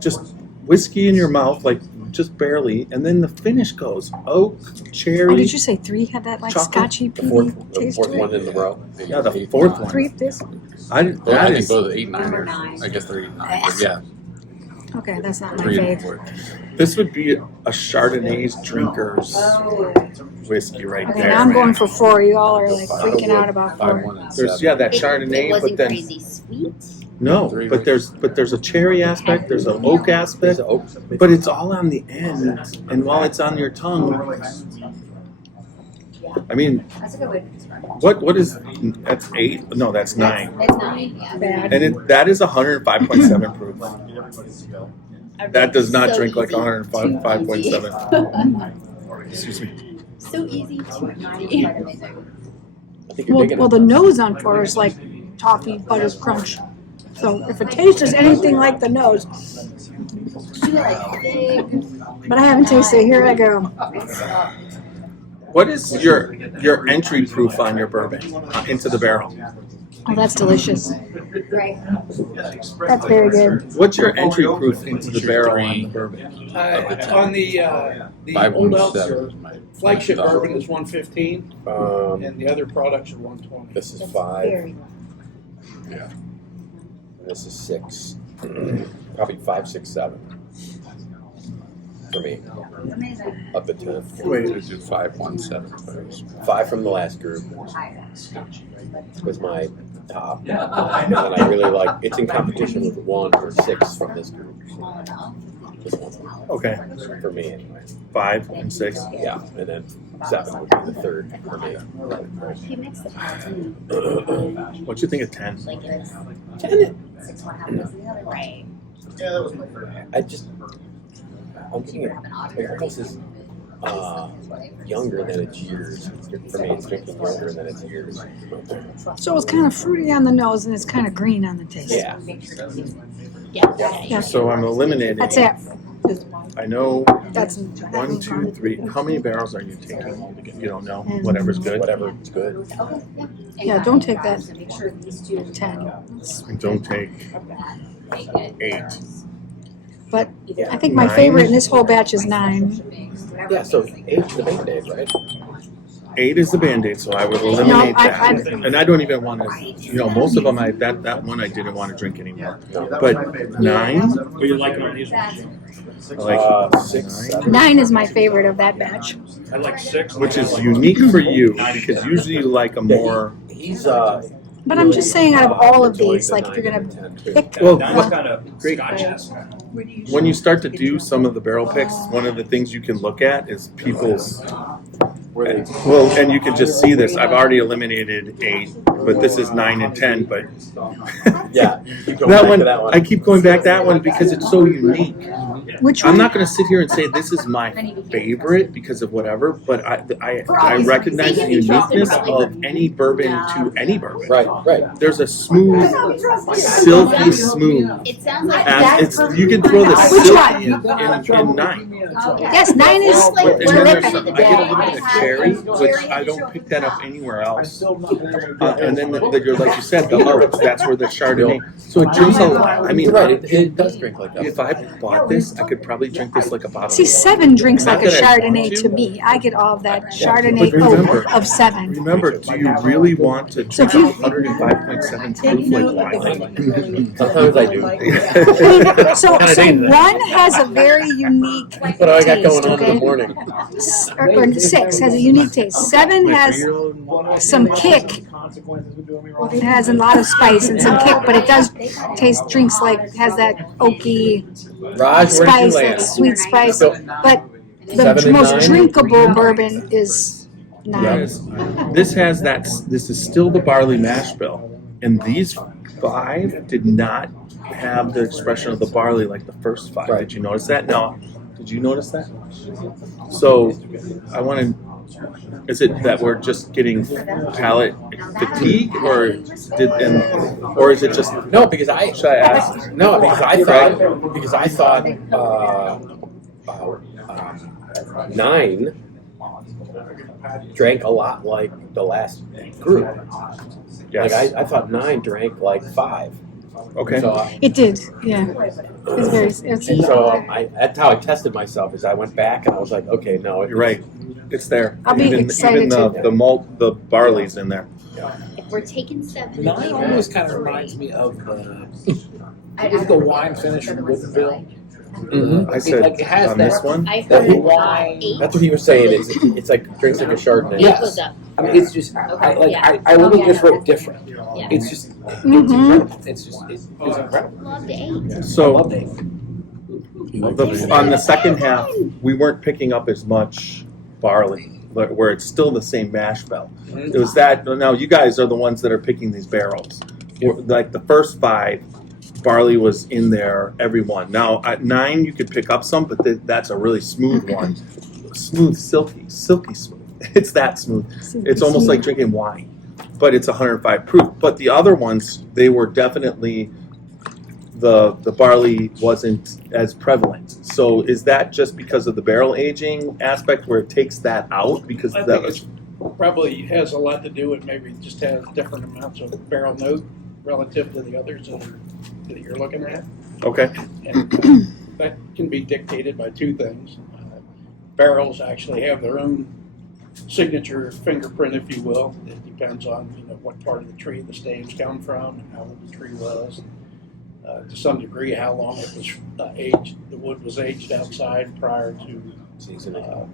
just whiskey in your mouth, like just barely, and then the finish goes oak, cherry. Oh, did you say 3 had that like Chocolate. scotchy The peaty fourth taste one to it? in the row. Yeah, the 4th one. 3 this? I That think is those are 8 and 9. I guess they're 8 and 9. But yeah, Okay, that's not my 3 and fave. 4. this would be a Chardonnay's drinker's whiskey right Okay, there. now I'm going for 4. You all are like freaking out about 5, 4. 1, and There's 7. that it Chardonnay, wasn't but then crazy sweet. no, but there's a cherry aspect, there's an oak aspect, but it's all on the end, and while it's on your tongue, I mean, That's a good way to describe it. what is that's 8? No, that's 9, It's 9, yeah. Bad. and that is 105.7 proof. That does not So drink like easy. 105.7. Excuse me. So easy to I think you're big Well, enough. the nose on 4 is like toffee butter crunch. So if it tastes anything like the nose, but I haven't tasted it. Here I go. What is your entry proof on your bourbon into the barrel? Oh, that's delicious. Right. That's very good. What's your entry proof into the barrel on the bourbon? On the 5, Old 1, Elk 7 is my flagship bourbon is 115, Um, and the other products are 120. this is 5. Very Yeah. And this is 6. Probably 5, 6, 7. For me. amazing. Up at 10. Wait, it's just 5, 1, 7. 5 from the last group was my top. And I really like it's in competition with 1 or 6 from this group. This one. Okay, For me anyway. 5 and 6. Yeah. And then 7 would be the third for me. He mixed it too. What you think of 10? Like it's 10. 6 what happens the other way. I'm thinking this is younger than its years. For me, it's drinking younger than its years. So it's kind of fruity on the nose and it's kind of green on the taste. Yeah. Yeah. So I'm eliminating. That's it. I know That's 1, 2, 3. How many barrels are you taking? You don't know. Whatever's good. Whatever's good. Yeah, don't take that 10. And don't take 8. But I think my 9. favorite in this whole batch is 9. Yeah, so 8's the Band-Aid, right? 8 is the Band-Aid, so I would eliminate I- that. And I don't even want to, most of them, that one I didn't want to drink anymore. But 9, What you like on these ones? I like 6, 9, 9 is my favorite of that batch. I like 6. which is unique for you because usually you like a more. He's But I'm just saying out of all of these, like if you're going to pick Well, one. kind of great. scotches. When you start to do some of the barrel picks, one of the things you can look at is people's. Well, and you can just see this. I've already eliminated 8, but this is 9 and 10. But yeah, you go that back one, to that one. I keep going back to that one because it's so unique. Which I'm one? not going to sit here and say this is my favorite because of whatever, but I recognize the uniqueness of any bourbon to any bourbon. Right. There's a smooth, silky smooth. It sounds like You can throw the Which silky one? in 9. Yes, 9 is And then there's terrific. I get a little bit of cherry, which I don't pick that up anywhere else. And then you're like you said, the oats. That's where the Chardonnay. So it drinks a lot. I mean, You're right. It does drink like that. if I bought this, I could probably drink this like a bottle. See, 7 drinks Not like a that I want Chardonnay to me. I get all that But Chardonnay remember- of 7. Remember, do you really want to So drink if you- 105.7 proof like wine? Sometimes I do. So 1 has a very unique What I got taste, going on in the okay? morning. Or 6 has a unique taste. 7 has some kick. It has a lot of spice and some kick, but it does taste drinks like has that oaky Raj, where did you spice, land? that sweet spice. So- But 7 the and most 9? drinkable bourbon is 9. This has that. This is still the barley mash bill, and these 5 did not have the expression of the barley like the first 5. Did you notice that? No. Did you notice that? So, I want to. Is it that we're just getting palate fatigue, or or is it just No, because I should I ask? no because I thought 9 drank a lot like the last group. Yes. Like I thought 9 drank like 5. Okay. So It did, yeah. It's very. that's how I tested myself. Is I went back and I was like, okay, no, You're right. It's there. I'll be excited even the malt, the barley's in there. If we're taking 7, 9 almost kind of reminds me of the wine finish from Woodville. I said Like it has on that, this one. I that heard wine. 8. that's what he was saying. It's like drinks like a Chardonnay. Yes. Goes up. I mean, it's just I literally just wrote different. Yeah. It's just Mm-hmm. it's just it's incredible. Love the 8. So Love it. on the second half, we weren't picking up as much barley, but where it's still the same mash bill. It was that. Now you guys are the ones that are picking these barrels. Like the first 5, barley was in there, every one. Now at 9, you could pick up some, but that's a really smooth one. Smooth, silky smooth. It's that smooth. It's almost like drinking wine, but it's 105 proof. But the other ones, they were definitely the barley wasn't as prevalent. So is that just because of the barrel aging aspect where it takes that out? Because I think it probably has a lot to do with maybe just has different amounts of barrel note relative to the others that you're looking at. Okay. And that can be dictated by 2 things. Barrels actually have their own signature fingerprint, if you will. It depends on what part of the tree the staves come from, and how old the tree was. To some degree, how long it was aged. The wood was aged outside prior to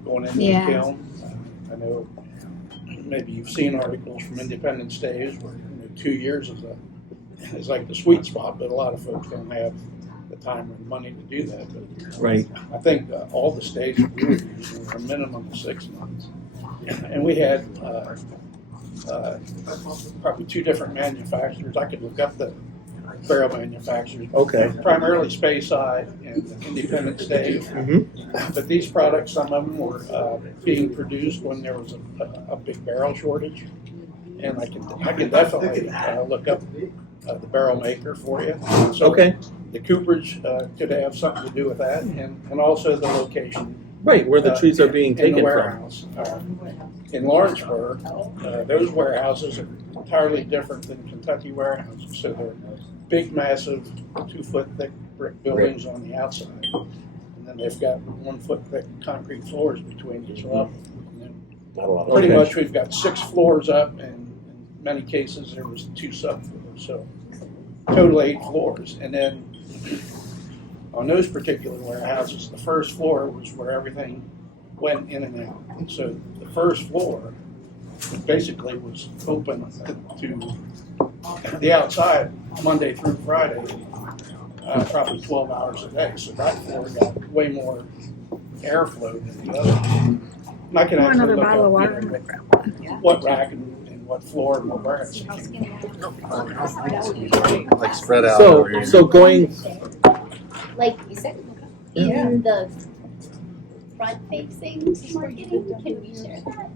going into the kiln. I know maybe you've seen articles from independent staves where 2 years is like the sweet spot, but a lot of folks don't have the time or money to do that. But Right. I think all the stages we were using were a minimum of 6 months, and we had probably 2 different manufacturers. I could look up the barrel manufacturers. Okay. Primarily Speyside and Independent Stave. But these products, some of them were being produced when there was a big barrel shortage. And I can definitely look up the barrel maker for you. So Okay. the cooperage could have something to do with that, and also the location. Right, where the trees are being in the taken from. warehouse. In Lawrenceburg, those warehouses are entirely different than Kentucky warehouses. So they're big, massive, 2-foot thick brick buildings on the outside, and then they've got 1-foot thick concrete floors between each level. And then pretty much we've got 6 floors up, and in many cases there was 2 subfloors, so total 8 floors. And then on those particular warehouses, the first floor was where everything went in and out. And so the first floor basically was open to the outside Monday through Friday, probably 12 hours a day. So that floor got way more airflow than the other. And I can actually look up what rack and what floor and what warehouse. Like spread out. So going. Like you said, in the front-facing marketing, can we share that?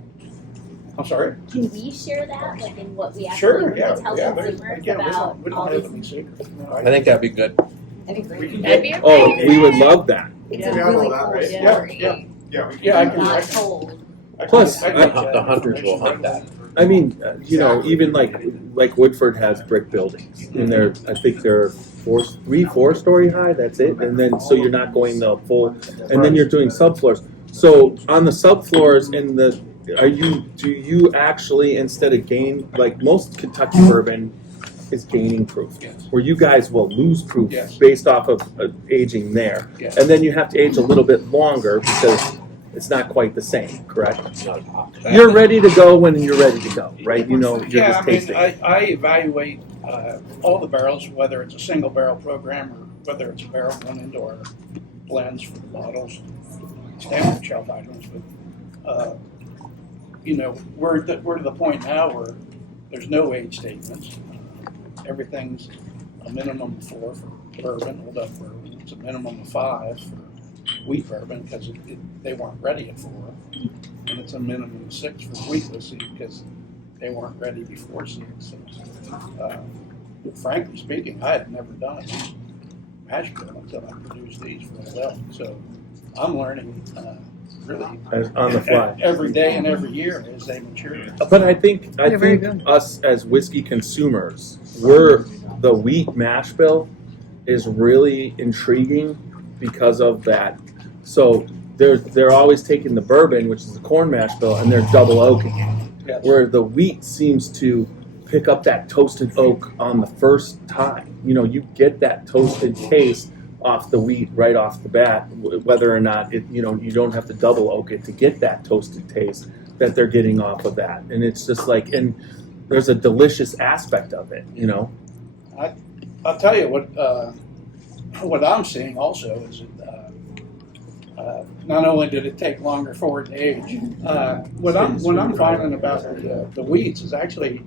I'm sorry? Can we share that, like in what we actually Sure, yeah. tell Yeah, consumers again, about we all don't have these? any secrets. I think that'd be good. That'd be great. Oh, we would love that. It's a really cool story. Yeah, I can. Not told. Plus, The hunters will hunt that. I mean, even like Woodford has brick buildings, and they're, I think they're 4-story high. That's it, and then so you're not going the full, and then you're doing subfloors. So on the subfloors, do you actually, instead of gain, like most Kentucky bourbon is gaining proof, where you guys will lose proof based off of aging there, and then you have to age a little bit longer because it's not quite the same, correct? You're ready to go when you're ready to go, right? You're just tasting. I evaluate all the barrels, whether it's a single barrel program or whether it's a barrel going into our blends for the bottles, standard shelf items. But we're to the point now where there's no age statements. Everything's a minimum of 4 for bourbon, Old Elk bourbon. It's a minimum of 5 for wheat bourbon because they weren't ready at 4, and it's a minimum of 6 for wheat whiskey because they weren't ready before 6. So, frankly speaking, I had never done a mash bill until I produced these for Old Elk. So I'm learning really on the fly every day and every year as they mature. But I think us as whiskey consumers, the wheat mash bill is really intriguing because of that. So they're always taking the bourbon, which is the corn mash bill, and they're double oaking it, where the wheat seems to pick up that toasted oak on the first time. You get that toasted taste off the wheat right off the bat, whether or not you don't have to double oak it to get that toasted taste that they're getting off of that. And it's just like, and there's a delicious aspect of it, I'll tell you what I'm seeing also is that not only did it take longer for it to age, what I'm finding about the wheats is actually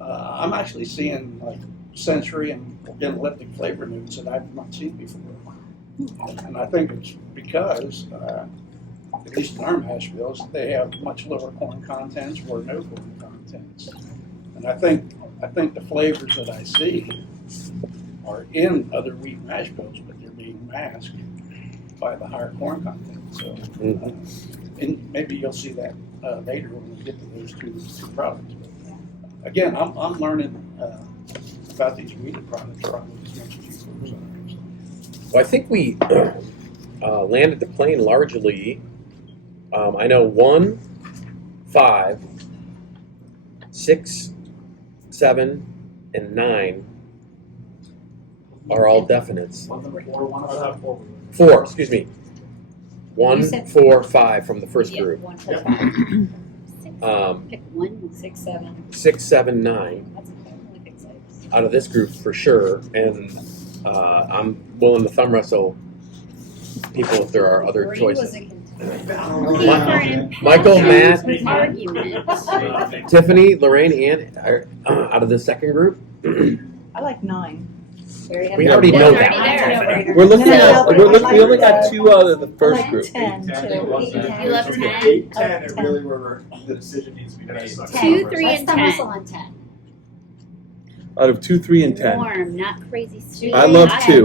I'm actually seeing like sensory and organoleptic flavor notes that I've not seen before, and I think it's because at least in our mash bills they have much lower corn contents or no corn contents, and I think the flavors that I see are in other wheat mash bills, but they're being masked by the higher corn content. So, and maybe you'll see that later when we get to those two products. But again, I'm learning about these wheated products probably as much as you folks are. Well, I think we landed the plane largely. I know 1, 5, 6, 7, and 9 are all definites. 4, excuse me. 1, 4, 5 from the first group. 1, 4, 5. Pick 1, 6, 7. 6, 7, 9. That's okay. Only pick 6. Out of this group for sure, and I'm willing to thumb wrestle people if there are other choices. Michael, Matt, Tiffany, Lorraine, Ann are out of the second group. I like 9. We already know that. We're looking at. We only got 2 out of the first group. 10. You love 10? 8, 10 are really where the decision needs to be made. 2, 3, and 10. On 10. Out of 2, 3, and 10. Warm, not crazy sweet. I love 2.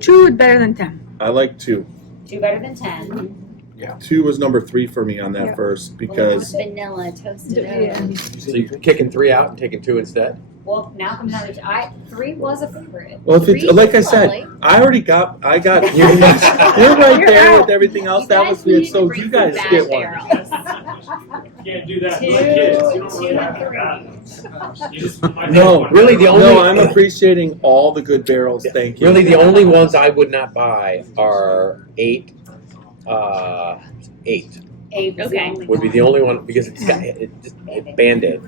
2 is better than 10. I like 2. 2 better than 10. Yeah. 2 was number 3 for me on that first because vanilla toasted. So you're kicking 3 out and taking 2 instead? Well, now comes another. 3 was a favorite. Well, if it, like I said, I got you're right there with everything else. That was good. So you guys get one. You can't do that to the kids. You don't really have that. You just, No, really the only. No, I'm appreciating all the good barrels. Thank you. Really, the only ones I would not buy are 8. 8. 8 okay. Would be the only one because it's got it Band-Aid.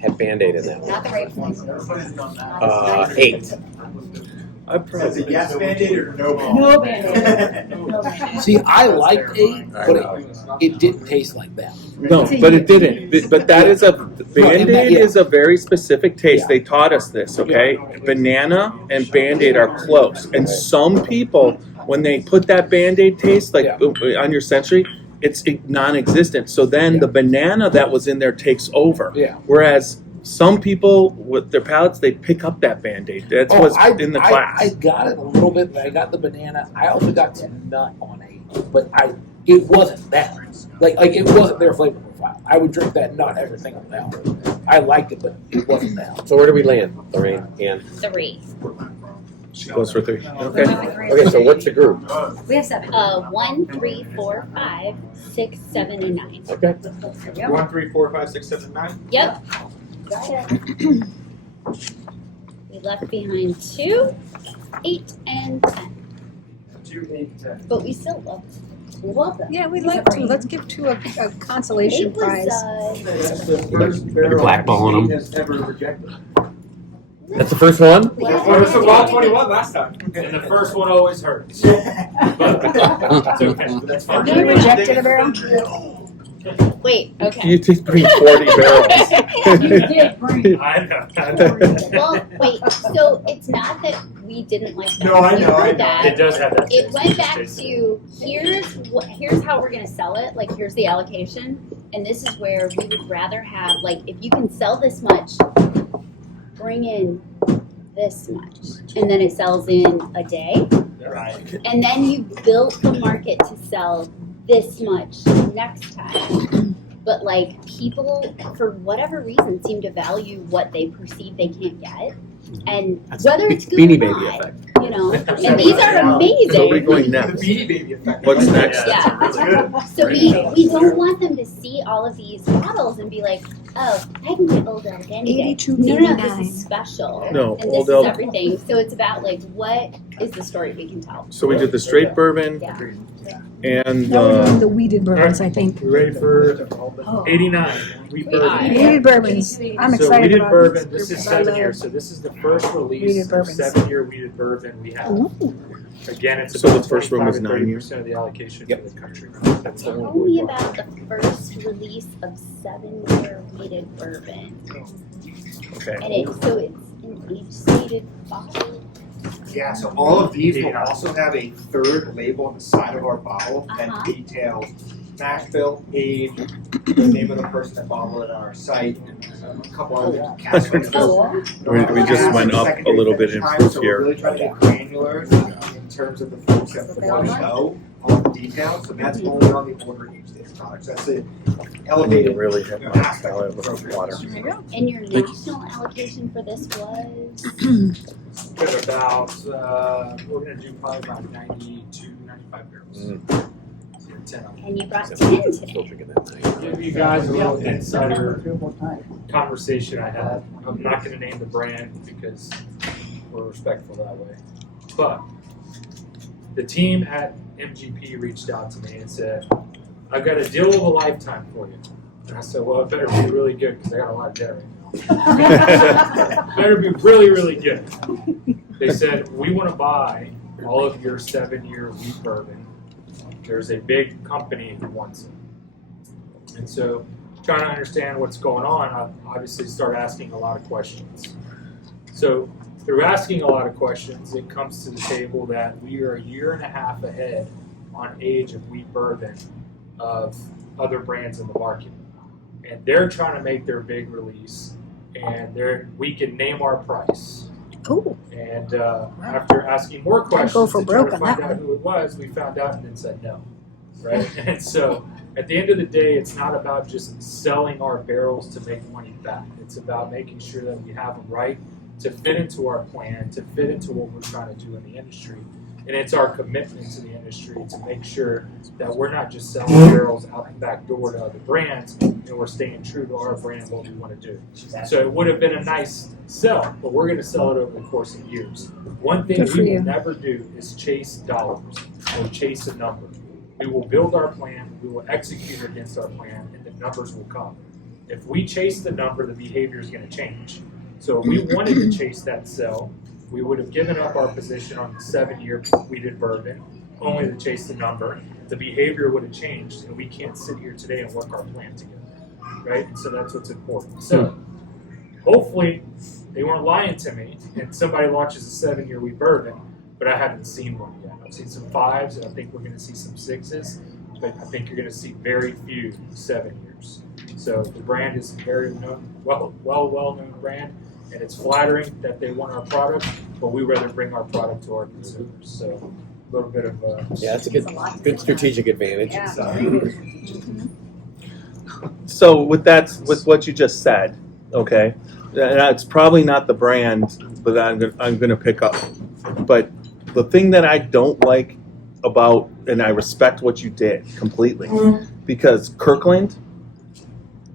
Had Band-Aid in that. Not the right place. 8. Is it yes Band-Aid or no Band-Aid? No Band-Aid. See, I liked 8, but it didn't taste like that. No, but it didn't. But that is a Band-Aid is a very specific taste. They taught us this, okay? Banana and Band-Aid are close, and some people when they put that Band-Aid taste like on your sensory, it's non-existent. So then the banana that was in there takes over. Yeah. Whereas some people with their palates, they pick up that Band-Aid. That's what's in the class. I got it a little bit. I got the banana. I also got some nut on 8, but it wasn't that. Like it wasn't their flavor profile. I would drink that, not everything on now. I liked it, but it wasn't now. So where do we land, Lorraine? And 3. she goes for 3. Okay. Okay. So what's the group? We have 7. 1, 3, 4, 5, 6, 7, and 9. Okay. 1, 3, 4, 5, 6, 7, 9. Yep. We left behind 2, 8, and 10. 2, 8, 10. But we still love them. Yeah, we'd like to. Let's give 2 a consolation 8 was, prize. You're blackballing them. Has ever rejected. That's the first one? The first one bought 21 last time. And the first one always hurts. But it's okay. That's fine. You rejected a barrel? Wait, okay. You did bring 40 barrels. You did bring. I know. Well, wait, so it's not that we didn't like that. No, I You know, heard I know. that. It does have that It taste. went back Taste. to here's how we're gonna sell it. Like here's the allocation, and this is where we would rather have like if you can sell this much, bring in this much, and then it sells in a day, Right. and then you built the market to sell this much next time. But like people, for whatever reason, seem to value what they perceive they can't get, and That's whether it's good Beanie or Baby not, effect. you know. And these are amazing. So we're going The next. Beanie Baby effect. What's next? Yeah. That's really good. So we don't want them to see all of these bottles and be like, oh, I can get Old Elk any day. No, this is special. No, and Old this Elk- is everything. So it's about like what is the story we can tell. So we did the straight bourbon Yeah. and Now we're doing the weeded bourbons, I think. We ready for 89? Wheat bourbon. Weeded bourbons. I'm So excited weeded about bourbon, this. this is I 7 love years. So this is the first release weeded of bourbons. 7-year weeded bourbon we have. Again, it's So about the first one was 25 to 9 years? 30% of the allocation for the country. That's the Only about the first release of 7-year weeded bourbon. okay. And so it's an age-stated bottle. Yeah, so all of these will also have a third label on the side of our bottle that details mash bill, age, the name of the person that bottled it on our site, and a couple other cash finish. We just went up a little bit in proof So we're here. really trying to get granular in terms of the folks that want to know all the details. So that's only on the order each day products. That's it. Elevated. Really hit my palate with water. And your national allocation for this was? Got about, we're going to do probably about 92, 95 barrels. 10 of them. And you brought 10 today. Give you guys a little insider conversation I had. I'm not going to name the brand because we're respectful that way. But the team at MGP reached out to me and said, I've got a deal of a lifetime for you. And I said, well, it better be really good because I got a lot of debt right now. Better be really, really good. They said, we want to buy all of your 7-year wheat bourbon. There's a big company who wants it. And so trying to understand what's going on, I obviously start asking a lot of questions. So through asking a lot of questions, it comes to the table that we are 1.5 years ahead on age of wheat bourbon of other brands in the market. And they're trying to make their big release, and we can name our price. Cool. And after asking more questions go for to try broke to on find that out who it was, we found out and then said no. Right? And so at the end of the day, it's not about just selling our barrels to make money back. It's about making sure that we have them right to fit into our plan, to fit into what we're trying to do in the industry. And it's our commitment to the industry to make sure that we're not just selling barrels out the back door to other brands, and we're staying true to our brand, what we want to do. So it would have been a nice sell, but we're going to sell it over the course of years. One thing Good for we you. will never do is chase dollars or chase a number. We will build our plan, we will execute against our plan, and the numbers will come. If we chase the number, the behavior is going to change. So if we wanted to chase that sell, we would have given up our position on the 7-year wheated bourbon, only to chase the number. The behavior would have changed, and we can't sit here today and work our plan together, right? And so that's what's important. So hopefully they weren't lying to me, and somebody launches a 7-year wheat bourbon, but I haven't seen one yet. I've seen some 5s, and I think we're going to see some 6s, but I think you're going to see very few 7 years. So the brand is a very known, well-known brand. And it's flattering that they want our product, but we rather bring our product to our consumers. So a little bit of yeah, that's a good strategic advantage. Yeah. So with what you just said, okay, and it's probably not the brand, but I'm gonna pick up. But the thing that I don't like about, and I respect what you did completely, because Kirkland,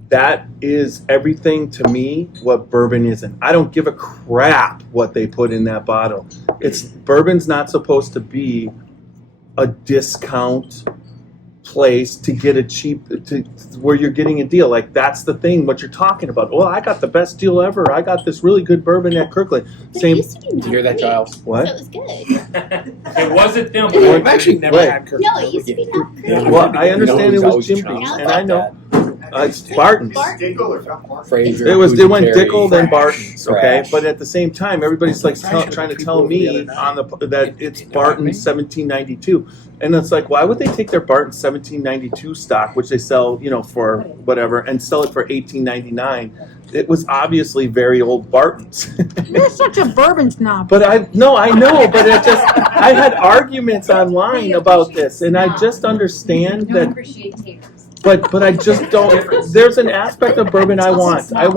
that is everything to me what bourbon isn't. I don't give a crap what they put in that bottle. Bourbon's not supposed to be a discount place to get a cheap, where you're getting a deal. Like, that's the thing, what you're talking about. Well, I got the best deal ever. I got this really good bourbon at Kirkland. Same. Did you hear that, Giles? So What? it was good. It wasn't them. I've actually never Wait. had Kirkland. No, it used to be not good. Well, I understand it was always Jim trying Beam's, to and I like know. It's Barton's. Fraser. It went Dickel, then Barton's, okay? Trash. But at the same time, everybody's like trying to tell me that it's Barton's 1792, and it's like, why would they take their Barton's 1792 stock, which they sell, for whatever, and sell it for $18.99? It was obviously very old Barton's. You're such a bourbon snob. But I know, but I had arguments online about this, and I just understand that. But I just don't. There's an aspect of bourbon I want. I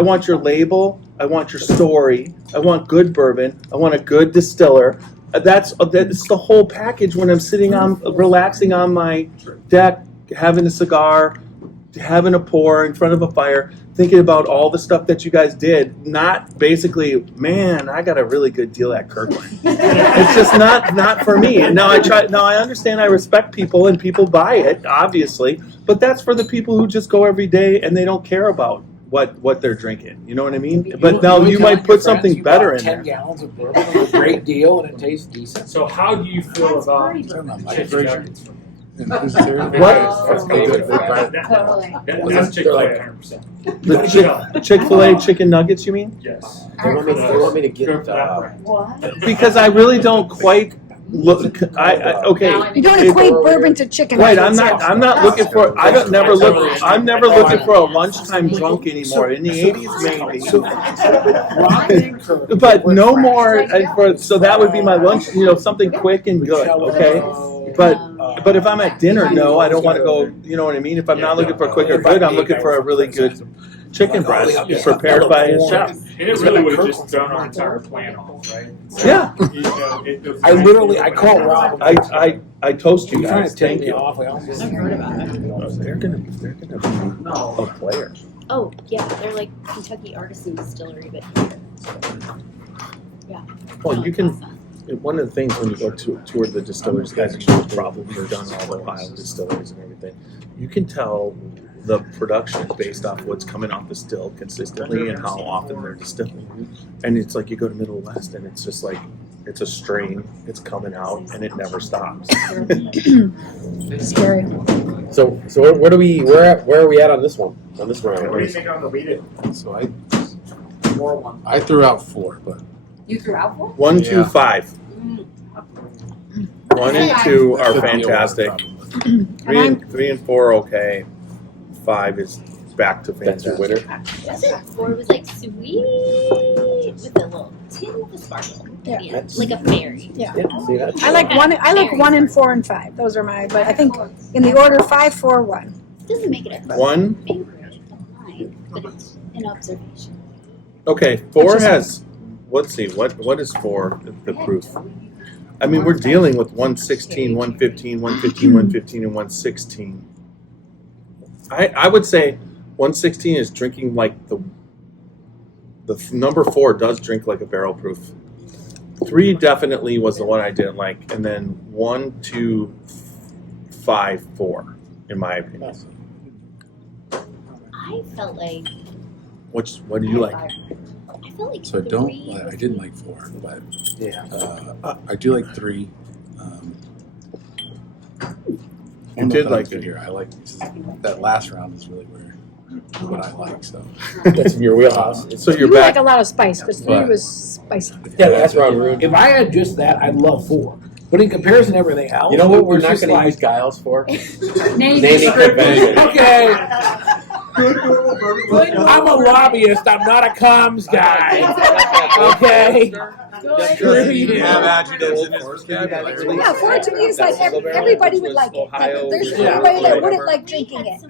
want your label. I want your story. I want good bourbon. I want a good distiller. That's the whole package. When I'm sitting relaxing on my deck, having a cigar, having a pour in front of a fire, thinking about all the stuff that you guys did. Not basically, man, I got a really good deal at Kirkland. It's just not for me. And now I understand. I respect people, and people buy it, obviously. But that's for the people who just go every day and they don't care about what they're drinking. You know what I mean? But now you might put something better in there. 10 gallons of bourbon is a great deal, and it tastes decent. So how do you feel about chicken nuggets? What? That's Chick-fil-A 100%. The Chick-fil-A chicken nuggets, you mean? Yes. They want me to get What? Because I really don't quite look. Okay. You don't equate bourbon to chicken. Right, I'm not looking for. I'm never looking for a lunchtime drunk anymore. In the '80s, maybe. But no more. So that would be my lunch. Something quick and good. Okay. But if I'm at dinner, no, I don't want to go. You know what I mean? If I'm not looking for quick or good, I'm looking for a really good chicken breast prepared by a chef. And it really would have just thrown our entire plan off, right? So, Yeah. I call Rob. I toast you You're trying guys. to take Thank me you. off. I've heard about it. They're gonna be a player. Oh, yeah, they're like Kentucky Artisan Distillery, but here. Yeah. Well, you can. One of the things when you go to tour the distilleries, guys have probably done all the Ohio distilleries and everything. You can tell the production based off what's coming off the still consistently and how often they're distilling. And it's like you go to Middle West and it's just like it's a strain, it's coming out and it never stops. Scary. So where are we at on this one? On this round? What do you think on the weeded? So More one. I threw out 4, but You threw out 4? 1, 2, 5. Mm. 1 and 2 are could be a fantastic. problem. 3 and 4 are okay. 5 is back to That's your fantastic. winner. Was it? Or it was like sweet with a little tin with a sparkle. Yeah. Like a fairy. Yeah. See that? I like 1 and 4 and 5. Those are my. But I think in the order 5, 4, 1. Doesn't make it a 1. favorite of mine, but it's an observation. Okay, 4 has. Let's see. What is 4? The proof. I mean, we're dealing with 116, 115, 115, 115, and 116. I would say 116 is drinking like the number 4 does drink like a barrel proof. 3 definitely was the one I didn't like, and then 1, 2, 5, 4, in my opinion. I felt like. What do you like? I felt like So I didn't like 4, but I do like 3. You did like it here. I like that last round is really what I like. So That's in your wheelhouse. So You you're like back. a lot of spice, but 3 was spicy. Yeah, that's round rude. If I had just that, I'd love 4. But in comparison to everything else, You know what we're it's not just going to like- use Giles for? Naming Naming convention. Okay. I'm a lobbyist. I'm not a comms guy. Okay. Yeah, Ford to me is like everybody would like it. There's nobody that wouldn't like drinking it,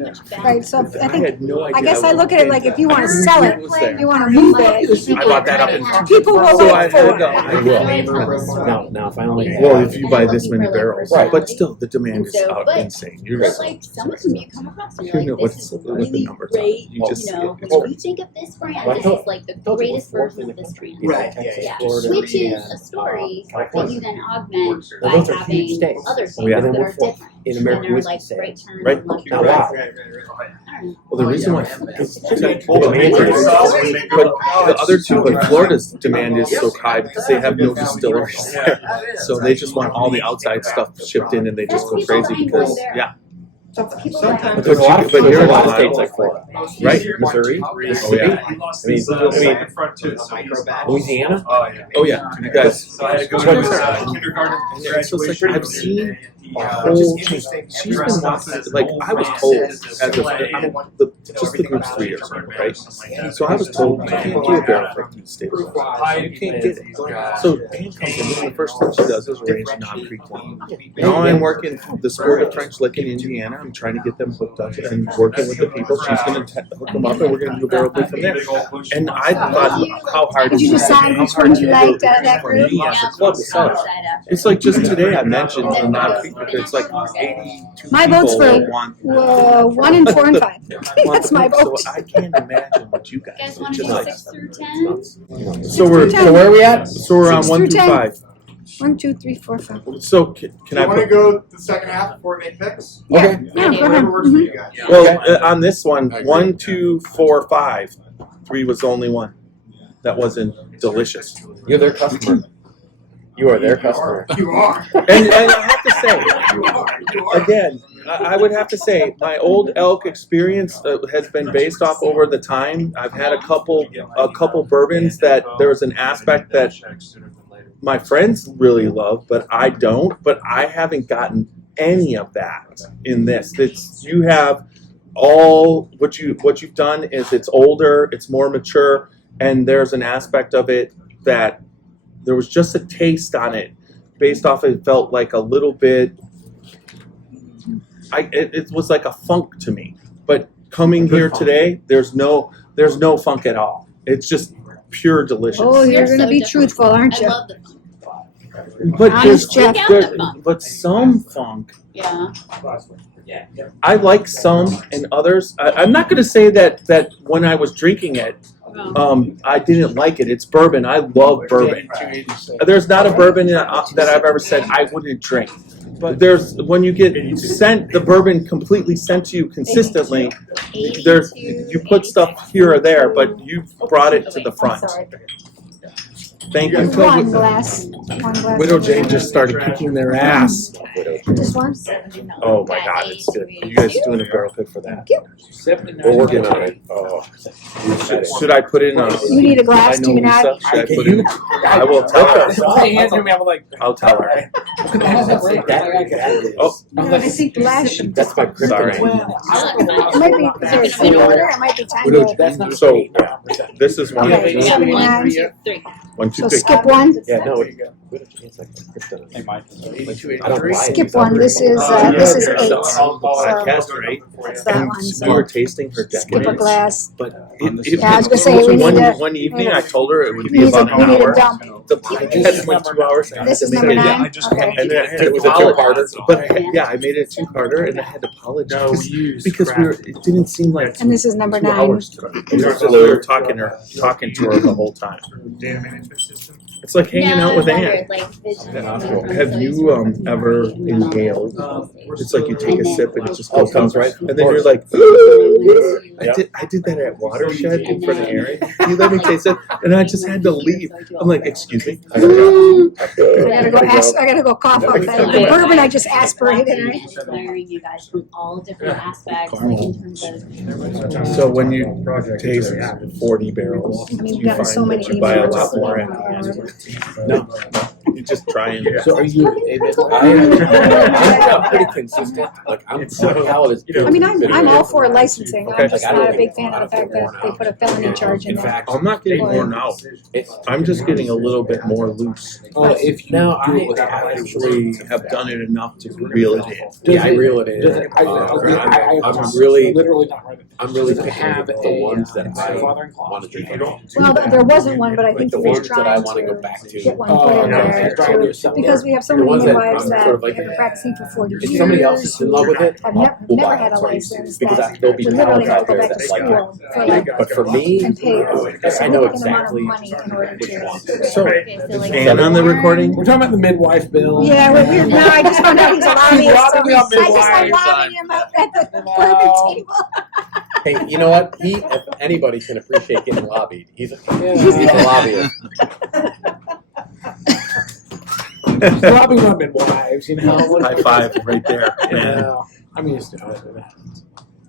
right? So I think I guess I look at it like if you want to sell it, you want to move it. I bought that up in. People will like Ford. I will. Now if I only. Well, if you buy this many barrels, right? But still, the demand is insane. You're But like some of them you come across and you you're know like, what this the is a really numbers are. great, You just when it's you think of this brand, this is like the greatest version of this brand. Right, Yeah, which is a story that you then augment by Those are huge having states. other things Oh, yeah. that are different. In And American they're whiskey like sales. right turn Right. and left Now, turn. wow. I don't know. Well, the reason why, Demand but the other two, like Florida's demand is so high because they have no distilleries there, so they just want all the outside stuff shipped in, and they just go crazy because Sometimes There's a lot of, but there's you're a lot of in states Ohio. like Florida, right? Missouri, Oh yeah, Louisiana. oh yeah, you guys. So I had to go Which to one's his that? kindergarten It's just like I've seen a Just whole. interesting. She's been watching. Like I was told as just the group's 3 years old, right? So I was told you can't do a barrel for these states. You can't get it. So Dan comes in, and the first thing she does is arrange a non-pre-quant. Now I'm working the Spirit of French Lick in Indiana. I'm trying to get them hooked up and working with the people. She's going to hook them up, and we're going to do a barrel blend from there. And I thought how hard Did you decide which one you liked out of that for group? me as a club to sell it. It's like just today I mentioned the non-pre. It's like 82 My vote's people for want 1 and 4 and 5. That's my vote. So I can't imagine what you You guys guys want to just do like. 6 through 10? So we're So where are we at? So we're on 6 1 through through 10. 5. 1, 2, 3, 4, 5. So can Do I you want to put, go the second half before we make picks? Yeah, Okay. yeah, go ahead. Whatever works for you guys. well on this one 1, 2, 4, 5. 3 was the only one that wasn't delicious. You're their customer. You are their customer. You are. And I have to say, again, I would have to say my Old Elk experience has been based off over the time. I've had a couple bourbons that there was an aspect that my friends really love, but I don't. But I haven't gotten any of that in this. You have all what you've done is it's older, it's more mature, and there's an aspect of it that there was just a taste on it based off it felt like a little bit it was like a funk to me. But coming here today, there's no funk at all. It's just pure delicious. Oh, you're going to be truthful, aren't I you? love the funk. But Honest Jeff. but some funk. Yeah. I like some and others. I'm not going to say that when I was drinking it, I didn't like it. It's bourbon. I love bourbon. There's not a bourbon that I've ever said I wouldn't drink. But when you get sent the bourbon completely sent to you consistently, you put stuff here or there, but you brought it to the front. Thank you. One glass. Widow Jane just started kicking their ass. Just one? Oh my God, it's good. You guys doing a barrel good for that? We're working on it. Oh. Should I put in a? You need a glass, do you not? Should I put in? I will tell her. I'll tell her. Oh, No, I think the last should. That's my sorry. It might be, is there a seat order? It might be time to. So this is one. Okay, Yeah, 1, 2, 3. 1, 2, So 3. skip one. Yeah, no, Widow Jane's like kryptonite. I don't buy it. Skip one. This is 8. Podcast, right? That's that one. We So were tasting her skip a decadence. glass. But Yeah, I was gonna say, we need a- one evening, I told her it would We be need about a an hour. dump. The podcast went 2 hours. I had This to is make number it- 9? Okay. And then I had to It was a apologize. two-parter. But yeah, I made it a 2-parter, and I had to apologize because it didn't seem like And this is number 2 9. hours to her. We were talking to her the whole time. It's like hanging out with Ann. Have you ever inhaled? It's like you take a sip and it just goes down right, and then you're like, I did that at Watershed in front of Aaron. He let me taste it, and I just had to leave. I'm like, excuse me. I gotta go cough up that. The bourbon I just aspirated, right? Inspiring you guys from all different aspects, like in terms of. So when you taste 40 barrels, I mean, we've you gotten find so many that you buy a lot emails. more. No, You just try and. So are you? I'm pretty consistent. Like I'm palate is. I mean, I'm all for licensing. Okay. I'm just not a big fan of the fact that they put a felony charge in In there. fact, I'm not getting worn out. I'm just getting a little bit more loose. If you Now, do I it with Actually, have done it enough to reel it in. Yeah, I reel it in. I'm really literally not right. I'm really To picking have the ones that I want to drink. Well, there wasn't one, but I think the we're ones that I trying want to go to back to. get one put in there too, because we have so The many ones that midwives I'm that sort of like, have been practicing for 40 years. If somebody else is in love with it, I've we'll never buy had it. a license Because that there'll be would literally palates have out to go there back to that like school it. for like But for me, and pay a I know significant amount of exactly money in order to. So, like and on the recording, We're talking about the midwife bill. Yeah, we're no, I just found out he's a lobbyist. So Robbing up I just like midwives. lobbying him up at the bourbon table. Hey, you know what? If anybody can appreciate getting lobbied, he's a lobbyist. Robbing up midwives, you know. high five right there. Man. Yeah, I'm used to it.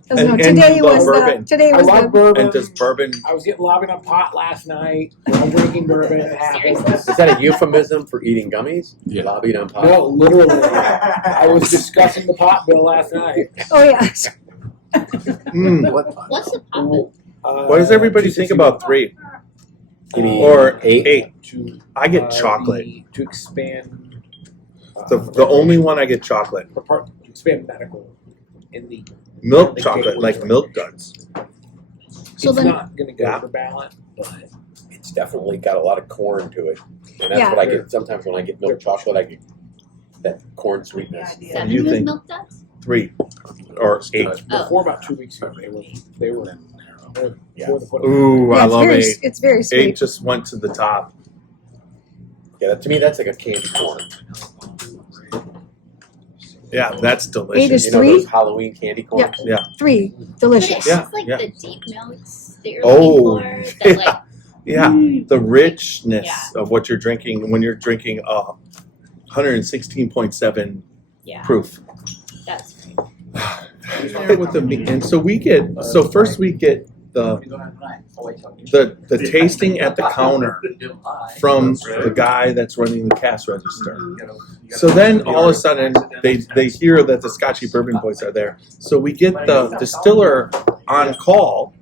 No, And today you love was bourbon. today I was love the bourbon. And does bourbon? I was getting lobbied on pot last night. I'm drinking bourbon and apples. Is that a euphemism for eating gummies? Yeah. Lobbied on pot? No, literally. I was discussing the pot bill last night. oh yeah. What's the pop? What does everybody think about 3 or 8? I get chocolate. To expand. The only one I get chocolate. To expand medical in the Milk chocolate, like Milk does. So it's then- not going to go for balance, but It's definitely got a lot of corn to it. And that's Yeah. what I get sometimes when I get milk chocolate, I get that corn sweetness. Seven You with think- milk duds? 3 or 8. before about 2 weeks ago, they were before the put Ooh, Yeah, I it's love very, 8. It's very 8 sweet. just went to the top. Yeah, to me that's like a candy corn. Yeah, that's delicious. 8 is You know 3. those Halloween candy corns? Yeah. 3, But delicious. it Yeah, has like yeah. the deep notes that you're Oh, looking for. That like Yeah, the richness Yeah. of what you're drinking when you're drinking 116.7 yeah, proof. that's great. With the meat, and so we get first we get the tasting at the counter from the guy that's running the cash register. So then all of a sudden they hear that the Scotchy Bourbon Boys are there. So we get the distiller on call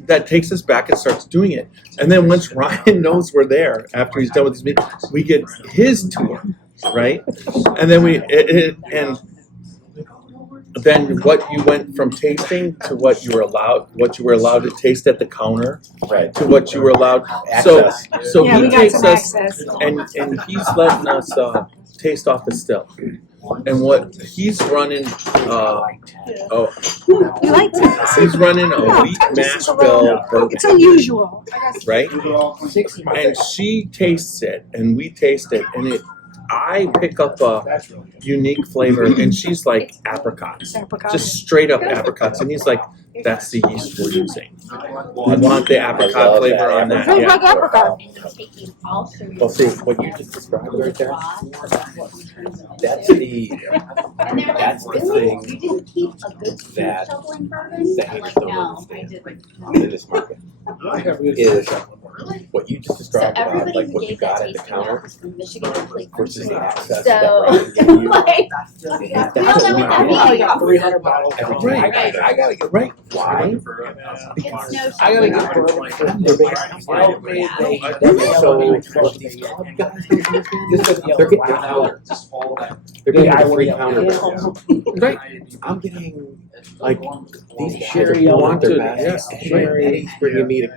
that takes us back and starts doing it. And then once Ryan knows we're there after he's done with his meeting, we get his tour, right? And then and then what you went from tasting to what you were allowed to taste at the counter, right? To what you were allowed. Access. So Yeah, he we got takes some us access. and he's letting us taste off the still. And what he's running, You like to? he's running a wheat mash bill bourbon, It's unusual. right? And she tastes it, and we taste it, and I pick up a unique flavor, and she's like apricots, Apricot. just straight up apricots, and he's like, "That's the yeast we're using. I want the apricot flavor on that." Tastes Yeah. like apricot. And you're taking all sugar. Well, see, what you just described right there, that's the thing You didn't keep a good scoop that shoveling bourbon? the I'm haters like, don't no, I understand didn't. in this market it. is what you just So described about everybody like who what you gave that got at the tasting counter note was from Michigan and Lake versus the Michigan. access So, that Ryan gave you. like, we all know what that I means. got 300 bottles. Right. I gotta get Right. Why? It's no I gotta shoveling. get bourbon from the big So these club guys don't understand, they're getting the counter. They're getting the free counter bills. Right. I'm getting like these Sherry sherry wanted. wanted, Yes, yes. Eddie's bringing me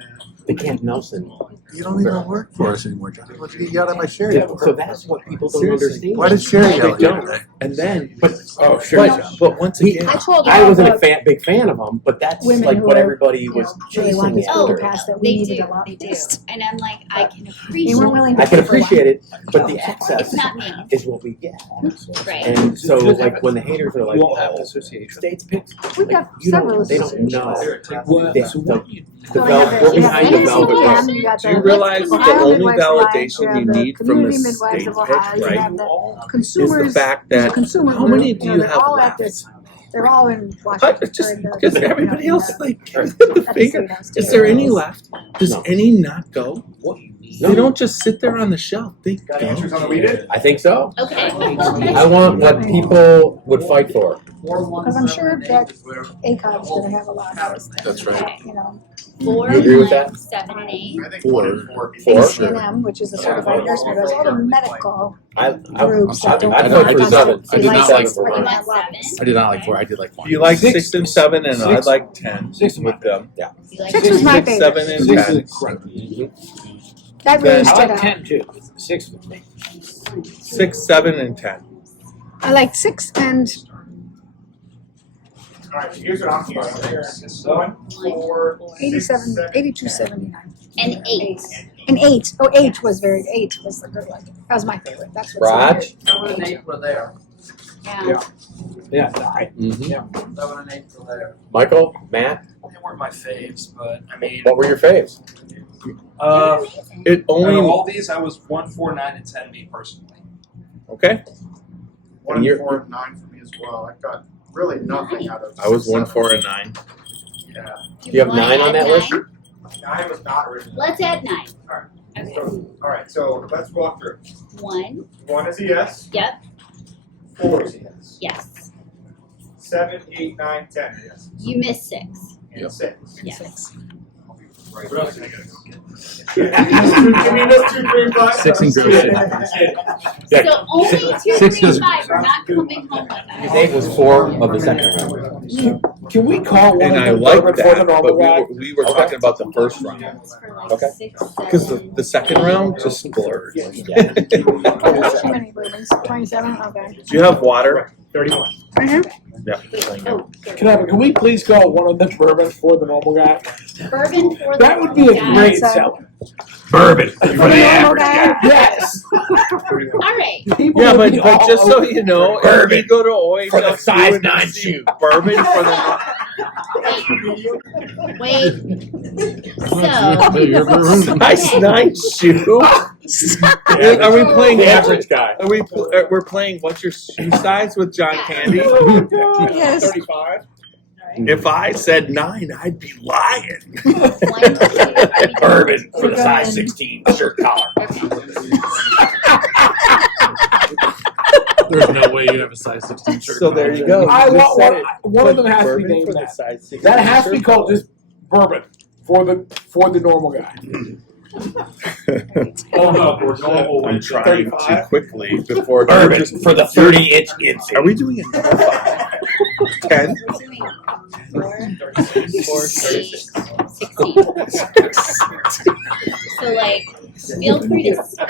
the Camp Nelson. You don't even work for us anymore, Johnny. Let's get you out of my Sherry. Yeah, so that's what people don't Seriously. understand. Why did Sherry yell at you don't. today? And then, Oh, sure. but once again, I told I all wasn't a the big fan of them, but that's women like who what are- everybody was really want chasing this bill to after. pass that we They needed do, a lot. they do. And I'm like, I can They appreciate weren't willing to I can pay for one. appreciate it, but the access It's not me. is what we get. Right. And so, like, when the haters are like, You all have "Oh, association. states picks," We got you several don't, they don't associations. know. Well, The, so the, what you the we're behind the velvet rope. You got do you the realize that the Ohio only Midwives Alliance, validation you you have the need from the Community Midwives state of pick, Ohio, you right, have the is the consumers. fact there's a that consumer how many group, do you they're have all at left? this. They're all in Washington. Just or in the- because everybody you know, else like at the the finger. state house, Is too. there any left? Does No. any not go? what you need They don't just sit there on the shelf. They Got go. answers on the weeded? I think so. Okay. I want what people would fight for. Because I'm sure that ACOG's gonna have a lot of those things. That's right. You know, 4, You agree with that? 1, 7, and 8. I think 4. 1 and 4. ACNM, which is a certified nurse, but there's all the medical groups that don't. I'd vote for 7. So I you did like not six, like but You you're want not loving 7? I did not like 4. I did like 1. You like Six. 6 and 7, and I Six. like 10 6 with them. Yeah. You like 6 was my 6, favorite. 7, and 6 is 10. incredible. That really Then- I stood like out. 10 too. 6 with me. 6, 7, and 10. I like 6 and All right, here's what I'm hearing. 1, 4, 87, 82.79. And 8. And 8. Oh, 8 was the good one. That was my favorite. That's what's Raj? 7 and 8 were there. Yeah. Yeah, I, Yeah, 7 and 8 were there. Michael, Matt, They weren't my faves, but I mean, what were your faves? It only. Out of all these, I was 1, 4, 9, and 10. Me personally. Okay. 1 And and you're- 4 and 9 for me as well. I got really nothing out of I was 1, 7. 4, and 9. Yeah. Do you have wanna 9 on add that 9? list? 9 was not original. Let's add 9. Alright. Okay. All right, so let's walk through. 1. 1 is a yes. Yep. 4 is a yes. Yes. 7, 8, 9, 10 are yes. You missed 6. And 6. Yes. What else did I get? Give me those 2, 3, and 5. 6 and gross. So only 2, 6 3, is- 5 are not coming home with us. 8 was 4 of the second round. can we call one And of I the like bourbon for that, the normal but guy? we were talking about the first round. For like Okay. 6, Because 7. the second round just blurred. Yeah. Too many bourbons. 27. Okay. Do you have water? 31. Yeah. Wait, oh, Can we please call one of them bourbon for the normal guy? bourbon for the That would be a guys. great That's, seller. Bourbon. For the normal guy. Yes. All right. People Yeah, would but be all just so over you know, if bourbon we go to OHLQ for the size and 9 see shoe. bourbon for the Wait. So, size 9 shoe. Are we playing The average guy. Are we? We're playing. What's your shoe size with John Candy? Yes. 35. If I said 9, I'd be lying. 1, 2, 3, Bourbon for the Bourbon. size 16 shirt collar. There's no way you have a size 16 shirt. So there you go. I You want said one. it. One of Put them has to be bourbon named for the that. size 16 That has to be shirt called collar. just bourbon for the normal guy. Hold up, we're normal I'm with trying to 35. quickly before Bourbon for the 30-inch inside. Are we doing a number 5? 10? 4, 6, 16. So, like, feel free to spit.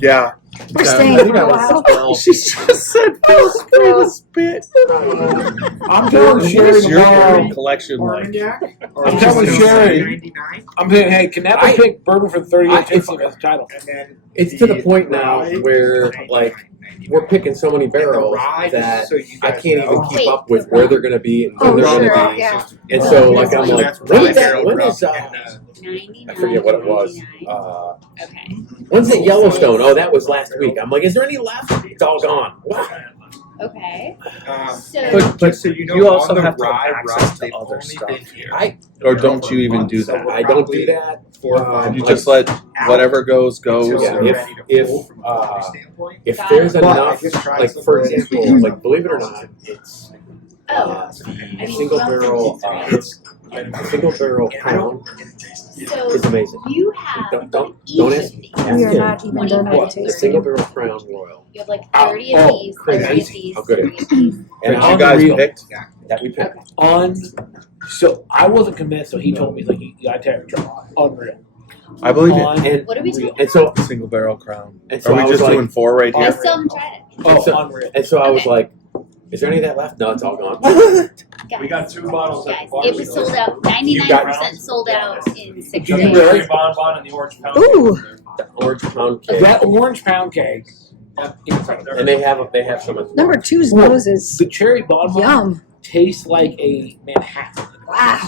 Yeah. We're staying for a while. She just said feel free to spit. I'm telling Sherry What's your tomorrow. bourbon collection like? I'm telling Sherry. 99. I'm saying, hey, Canepa pick bourbon for the 30-inch inside as a title. And then It's to the point now where, like, we're picking so many barrels that I can't even keep up with where they're going to be and when Oh, they're sure. going to be. Yeah. And so, like, I'm like, when is, 99. I forget what it was. 99. Okay. When's it Yellowstone? Oh, that was last week. I'm like, is there any left? It's all gone. Wow. Okay. But so you know, you also on the have to rye have access route, to they've other only stuff. been here Or don't you even do that? I don't do that. 4 or 5 You just let whatever goes. until Yeah, they're if- ready to if, pull from a quality standpoint. If there's But enough, I just tried like, some for bread. example, like, believe it or not, it's Oh. the single barrel, a single barrel crown So is amazing. you have Don't ask We are him. not even done our What? The tasting. single barrel crown royal. You have like 30 of these, 30 of these, How good it 30 of these. And That you guys Unreal. picked? that we picked. So I wasn't convinced, so he told me, like, you gotta take it. Unreal. I believe it. And, What are we talking and so, Single barrel crown. and so Are I we was just like, doing 4 right I here? still haven't tried it. Oh, so- unreal. and so I was Okay. like, is there any of that left? No, it's all gone. Guys, We got 2 bottles at guys, the bar. it was sold out, 99% sold out in 6 You days. really? Bonbon and the orange pound. Ooh. The orange pound cake. That orange pound cake. And they have some. Number 2's nose is The cherry bonbon yum. tastes like a Manhattan. Wow.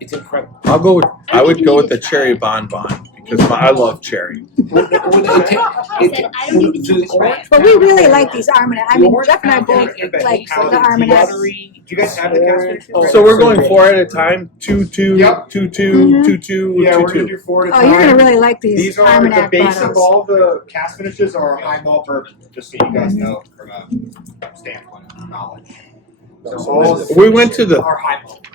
It's incredible. I'll go with. I would even go need with to the try cherry it. bonbon because I love cherry. I said, I don't even need to try it. But we really like these Armagnac. I mean, Jeff and I both like the Armagnac. Do you guys have the cast finishes? So we're going 4 at a time. 2, 2, Yep. 2, 2, 2, 2, Yeah, 2, we're gonna 2. do 4 at a Oh, time. you're gonna really like these These are the Armagnac base of bottles. all the cast finishes are high malt bourbon, just so you guys know from a standpoint of knowledge. So all We went to the are high malt.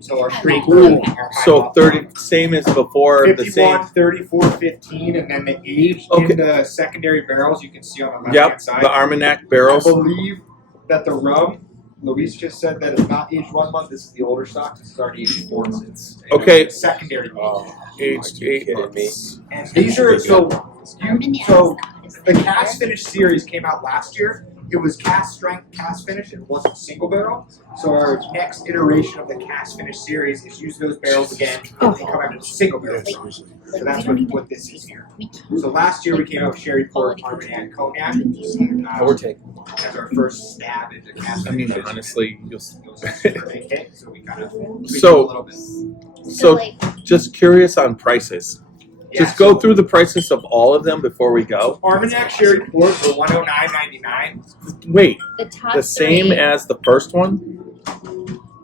So our street Ooh, are high so malt. 30 same as before, the 51, same. 34, 15, and then the age Okay. in the secondary barrels you can see on the left Yep, hand side. the Armagnac I barrels. believe that the rum, Luis just said that it's not aged 1 month. This is the older stock. This is already aged 4 months. Okay. Secondary. Aged 8 months. And these are so the cast finish series came out last year. It was cast strength cast finish. It wasn't single barrel. So our next iteration of the cast finish series is use those barrels again and come out in single barrel. So that's what this is here. So last year we came out with sherry port, Armagnac, cognac. We're taking as our first stab into cast I mean, finish. honestly, you'll. So we kind of tweaked it a So, little bit. so just curious on prices. Just go through the prices of all of them before we go. Armagnac sherry port for $109.99. Wait, The top the same three. as the first one?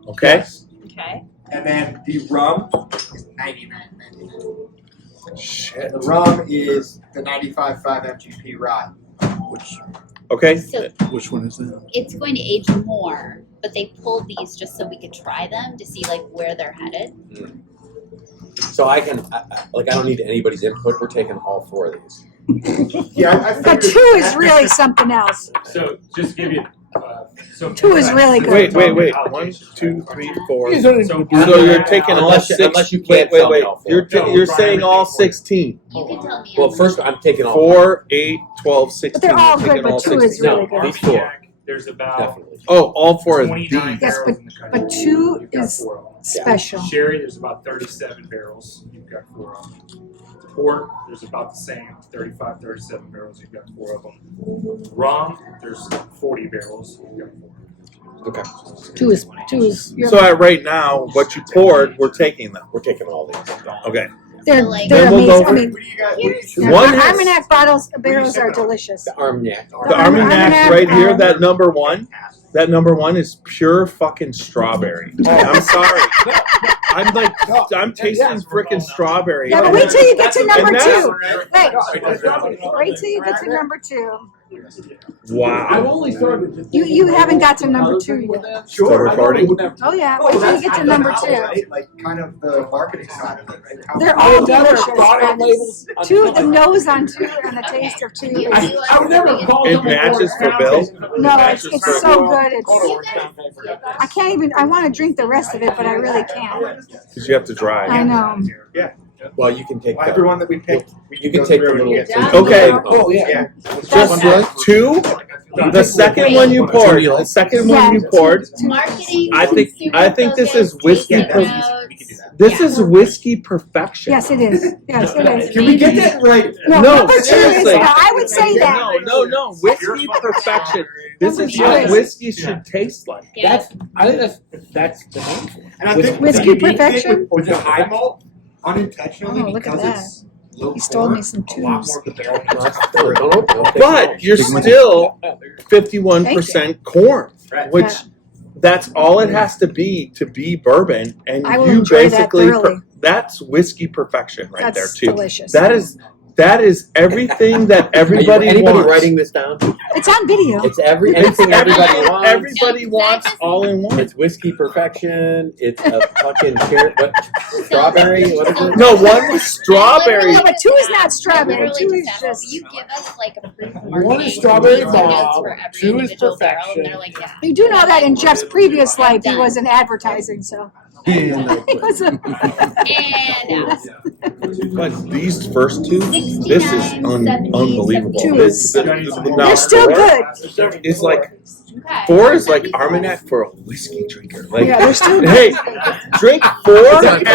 Okay. Yes. Okay. And then the rum is $99.99. Shit. The rum is the 95.5 MGP rye. Okay. So Which one is that? it's going to age more, but they pulled these just so we could try them to see like where they're headed. So I can, I don't need anybody's input. We're taking all 4 of these. Yeah, But 2 is really something else. So just to give you. So 2 is really good. Wait. 1, 2, 3, 4. These are- So you're taking all Unless you- 6. unless you can't Wait. tell me all 4. You're saying all 16. You can tell me. Well, first I'm taking all 4, 8, 12, 16. But they're all You're taking good, but all 2 is 16. really good. These 4. There's about Definitely. Oh, all 4 of 29 these. Yes, barrels in the country. But 2 You've got is 4 of them. special. Sherry, there's about 37 barrels. You've got 4 of them. Port, there's about the same, 35, 37 barrels. You've got 4 of them. Rum, there's 40 barrels. You've got 4 of them. Okay. 2 is. So at right now, what you poured, we're taking them. We're taking all these. Okay. They're Then we'll amazing. go- I mean, the One has- Armagnac barrels are delicious. The Armagnac. The Armagnac right here, that um, number 1. That number 1 is pure fucking strawberry. I'm sorry. I'm tasting freaking strawberry. Yeah, but wait till you get to number And 2. that's- Wait till you get to number 2. I've Wow. only started. You haven't got to number 2 yet. Still recording? Oh yeah, wait till you get to number 2. Like kind of the marketing side of it, right? How- They're all never delicious. bought on labels. 2, the nose on 2 and the taste of 2 is. I would never call It them matches for Bill. No, it's so good. It's. I can't even. I want to drink the rest of it, but I really can't. Because you have to drive. I know. Yeah. Well, you can take the, Everyone that we picked, you can take the little. Okay. Oh yeah. Just 2. The second one you poured. The second one you poured. Marketing. I think this is whiskey. This is whiskey perfection. Yes, it is. Yes, it is. Can we get that right? No, No, number 2 is. seriously. I would say that. No. Whiskey perfection. This is Number what two. whiskey should taste like. Yeah. I think that's the name for it. And I think Whiskey the unique thing perfection? with the high malt, unintentionally, Oh, look at because that. it's low He stole corn, me some a lot tubes. more of the barrel But you're still 51% corn, Right. which that's all it has to be bourbon, and I will you enjoy that basically thoroughly. that's whiskey perfection right That's there too. delicious. That is everything that everybody Anybody wants. writing this down? It's on video. It's anything everybody wants. Everybody wants all in one. It's whiskey perfection. It's a fucking cherry. What? Strawberry? What is it? No, one was strawberry. No, but 2 is not strawberry. 2 is Will just. you give us like a proof of One marketing? is strawberry notes bomb. for every 2 is individual barrel, and perfection. they're like, yeah. You do know that in Jeff's previous life, he was in advertising, so. He was a. And But these first 2, this is 69, 70, unbelievable. 2 This, is. now They're still 4 good. is like okay. 4 is like Armagnac for a whiskey drinker. Like, Yeah, they're still good. hey, drink 4 Is and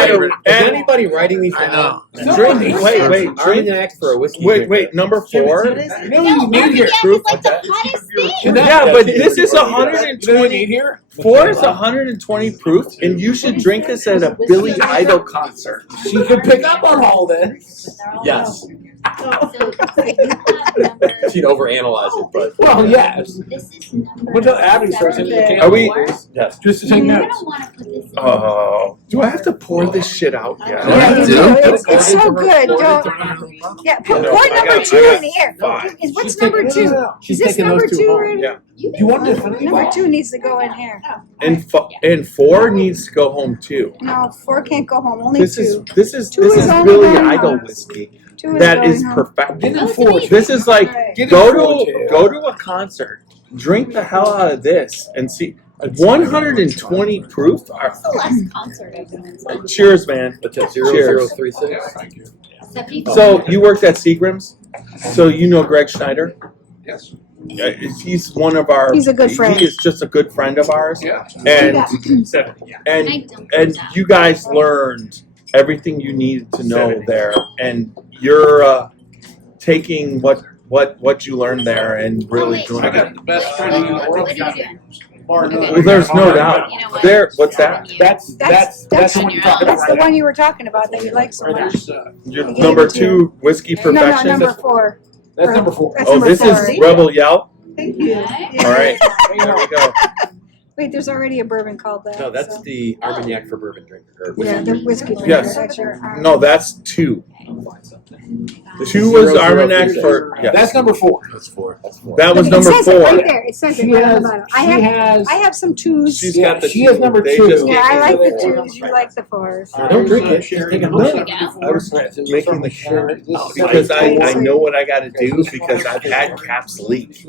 anybody writing these down? drink. Wait, drink. Armagnac for a whiskey. Wait, number 4. You know you need here. Armagnac is like the hottest thing Yeah, but this is 120 here. 4 is 120 proof, and you should drink this at a Billy Idol concert. She could pick up on all this. Yes. She'd overanalyze it, but. Well, yes. This is number Until Abby starts into the can. Are we? Yes. Just to take You're notes. gonna wanna put this in. Oh, do I have to pour this shit out? Yeah, you do. It's so good. Don't. Yeah, pour number 2 in the air. What's number 2? Is this number 2 already? Yeah. You want to finish? Number 2 needs to go in here. And 4 needs to go home too. No, 4 can't go home. Only This 2. is Two is only Billy going Idol home. whiskey. 2 That going is home. perfect. Get in 4. This is like Get go in 4, to a concert, drink the hell out of this, and see 120 proof. That's the last concert I've been in. Cheers, man. That's at Cheers. 0036. 74. So you worked at Seagram's, so you know Greg Schneider. Yes. He's one of our. He's a good friend. He is just a good friend of ours. Yeah. And 70. Yeah. and you guys learned everything you needed to know there, and you're taking what you learned there and really doing I it. got the best friend in the What world. are you doing? Well, there's no doubt. You know what? There, what's that? That's the one you're talking That's the about. one you were talking about that you like so much. There's, Your gave number it to 2 whiskey No, perfection. number 4. that's number 4. That's Oh, number this 4. is Rebel Yell. Thank you. All right, there we go. Wait, there's already a bourbon called that. No, that's so. the Armagnac for bourbon drinker. Or Yeah, whiskey. the whiskey drinker. Yes. That's your, No, that's 2. This 2 is was 0036. Armagnac for. Yeah. That's number 4. That's 4. That's 4. That was It number says 4. it right there. It says She it right on has- the bottom. she I have some 2s. She's got the. She has number they 2. just Yeah, gave I me like the four. 2s. You like the 4s. Don't drink it. Take a look. I was making the sure because I know what I got to do because I've had caps leak.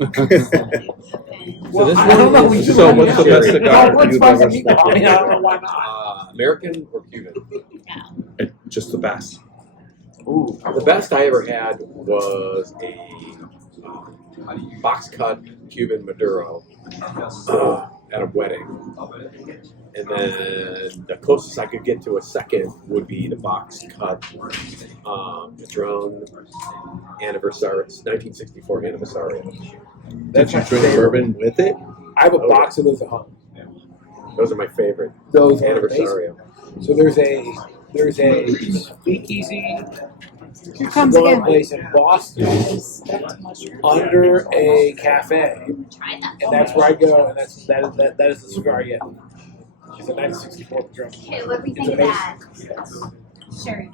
So this I don't know. one We is should So have what's the that. best cigar What's you've fun ever to me? I mean, I don't know why not. American or Cuban? Just the best. Ooh, the best I ever had was a box cut Cuban Maduro at a wedding. And then the closest I could get to a second would be the box cut Padron Anniversary, 1964 Anniversary. Did you drink bourbon with it? I have a box of those at home. Those are my favorite. Those are Anniversary. amazing. So there's a speakeasy Here comes cigar again. place in Boston under a cafe, and that's where I go, and that is the cigar yet. It's a 1964 Padron. Okay, what do we It's think of that? amazing. Sure.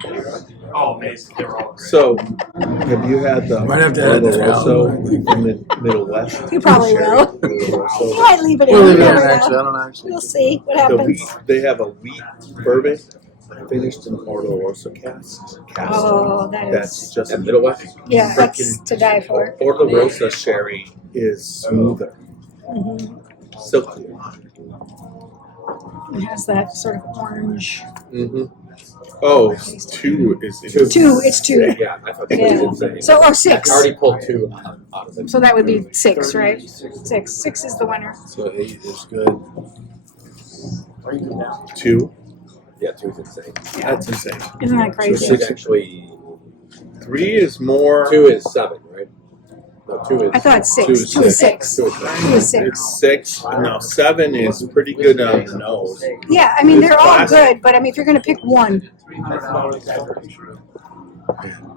Oh, amazing. They're all great. So, have you had the Might have to add that Rosso out. in the Middle West? You probably will. Oloroso. You might leave it in. We'll leave You it in, never know. actually. I don't actually. We'll see what The happens. wheat, they have a wheat bourbon finished in Oloroso cask. Oh, that That's is. just At Middle West? Yeah, that's to die for. Oloroso sherry is smoother, silky. It has that sort of orange. Mm-hmm. Oh, 2 is 2, it's 2. Yeah, I thought that Yeah. was insane. So, or I 6. already pulled 2 out of it. So that would be 6, right? 6. 6 is the winner. So 8 is good. 2. Yeah, 2 is insane. That's insane. Isn't that So crazy? 6 actually. 3 is more. 2 is 7, right? No, 2 is. I thought 6. 2 is 2 is 6. 2 is 7. 2 is 6. It's 6. No, 7 is pretty good on the nose. Yeah, I mean, they're all Classic. good, but I mean, if you're going to pick one.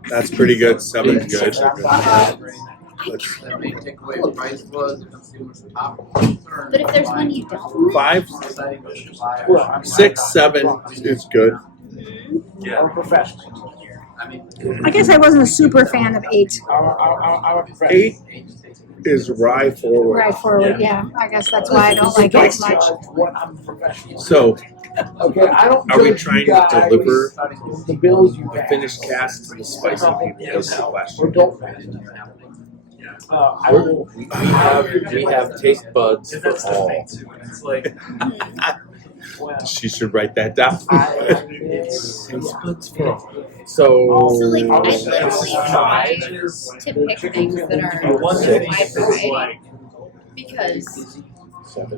That's pretty good. 7's good. That may take away the price was. But if there's one you don't like, 5, 6, 7 is good. Our professionals. I guess I wasn't a super fan of 8. Our professionals. 8 is rye forward. Right forward, yeah. I guess that's why I don't like it as much. I'm professional. So, Okay, I don't. are we judge trying you to guys deliver the bills you a pay. finished cask to the spicy people? Is the Or question. don't pay. I will. We have taste buds for all. It's like She should write that down. So, so like I literally try to pick things that are one a thing wide is variety like because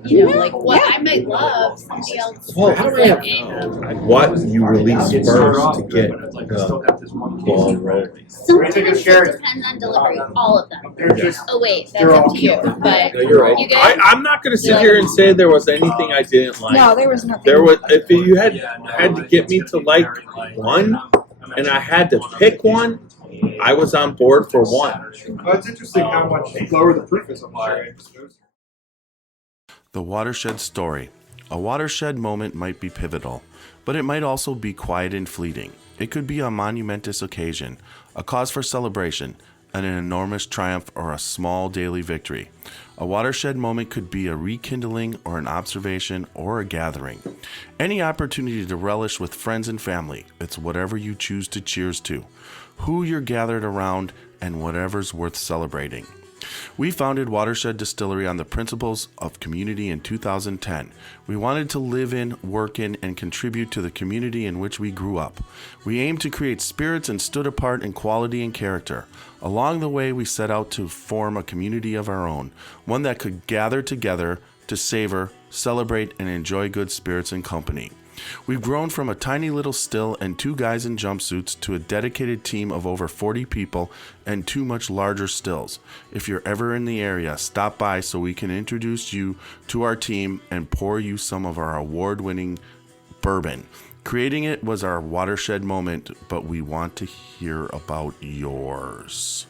You know, like what I might love, somebody else. Well, how do I have what you release first to get the ball rolling? Sometimes it depends on delivery, all of them. Oh wait, that's up to you. But No, you're right. you guys, I'm not going to sit here and say there was anything I didn't like. No, there was nothing. There was, if you had to get me to like one, and I had to pick one, I was on board for one. Well, it's interesting how much lower the proof is on the sherry. The Watershed Story. A watershed moment might be pivotal, but it might also be quiet and fleeting. It could be a monumentous occasion, a cause for celebration, an enormous triumph, or a small daily victory. A watershed moment could be a rekindling or an observation or a gathering. Any opportunity to relish with friends and family. It's whatever you choose to cheers to, who you're gathered around, and whatever's worth celebrating. We founded Watershed Distillery on the principles of community in 2010. We wanted to live in, work in, and contribute to the community in which we grew up. We aimed to create spirits and stood apart in quality and character. Along the way, we set out to form a community of our own, one that could gather together to savor, celebrate, and enjoy good spirits and company. We've grown from a tiny little still and 2 guys in jumpsuits to a dedicated team of over 40 people and 2 much larger stills. If you're ever in the area, stop by so we can introduce you to our team and pour you some of our award-winning bourbon. Creating it was our watershed moment, but we want to hear about yours.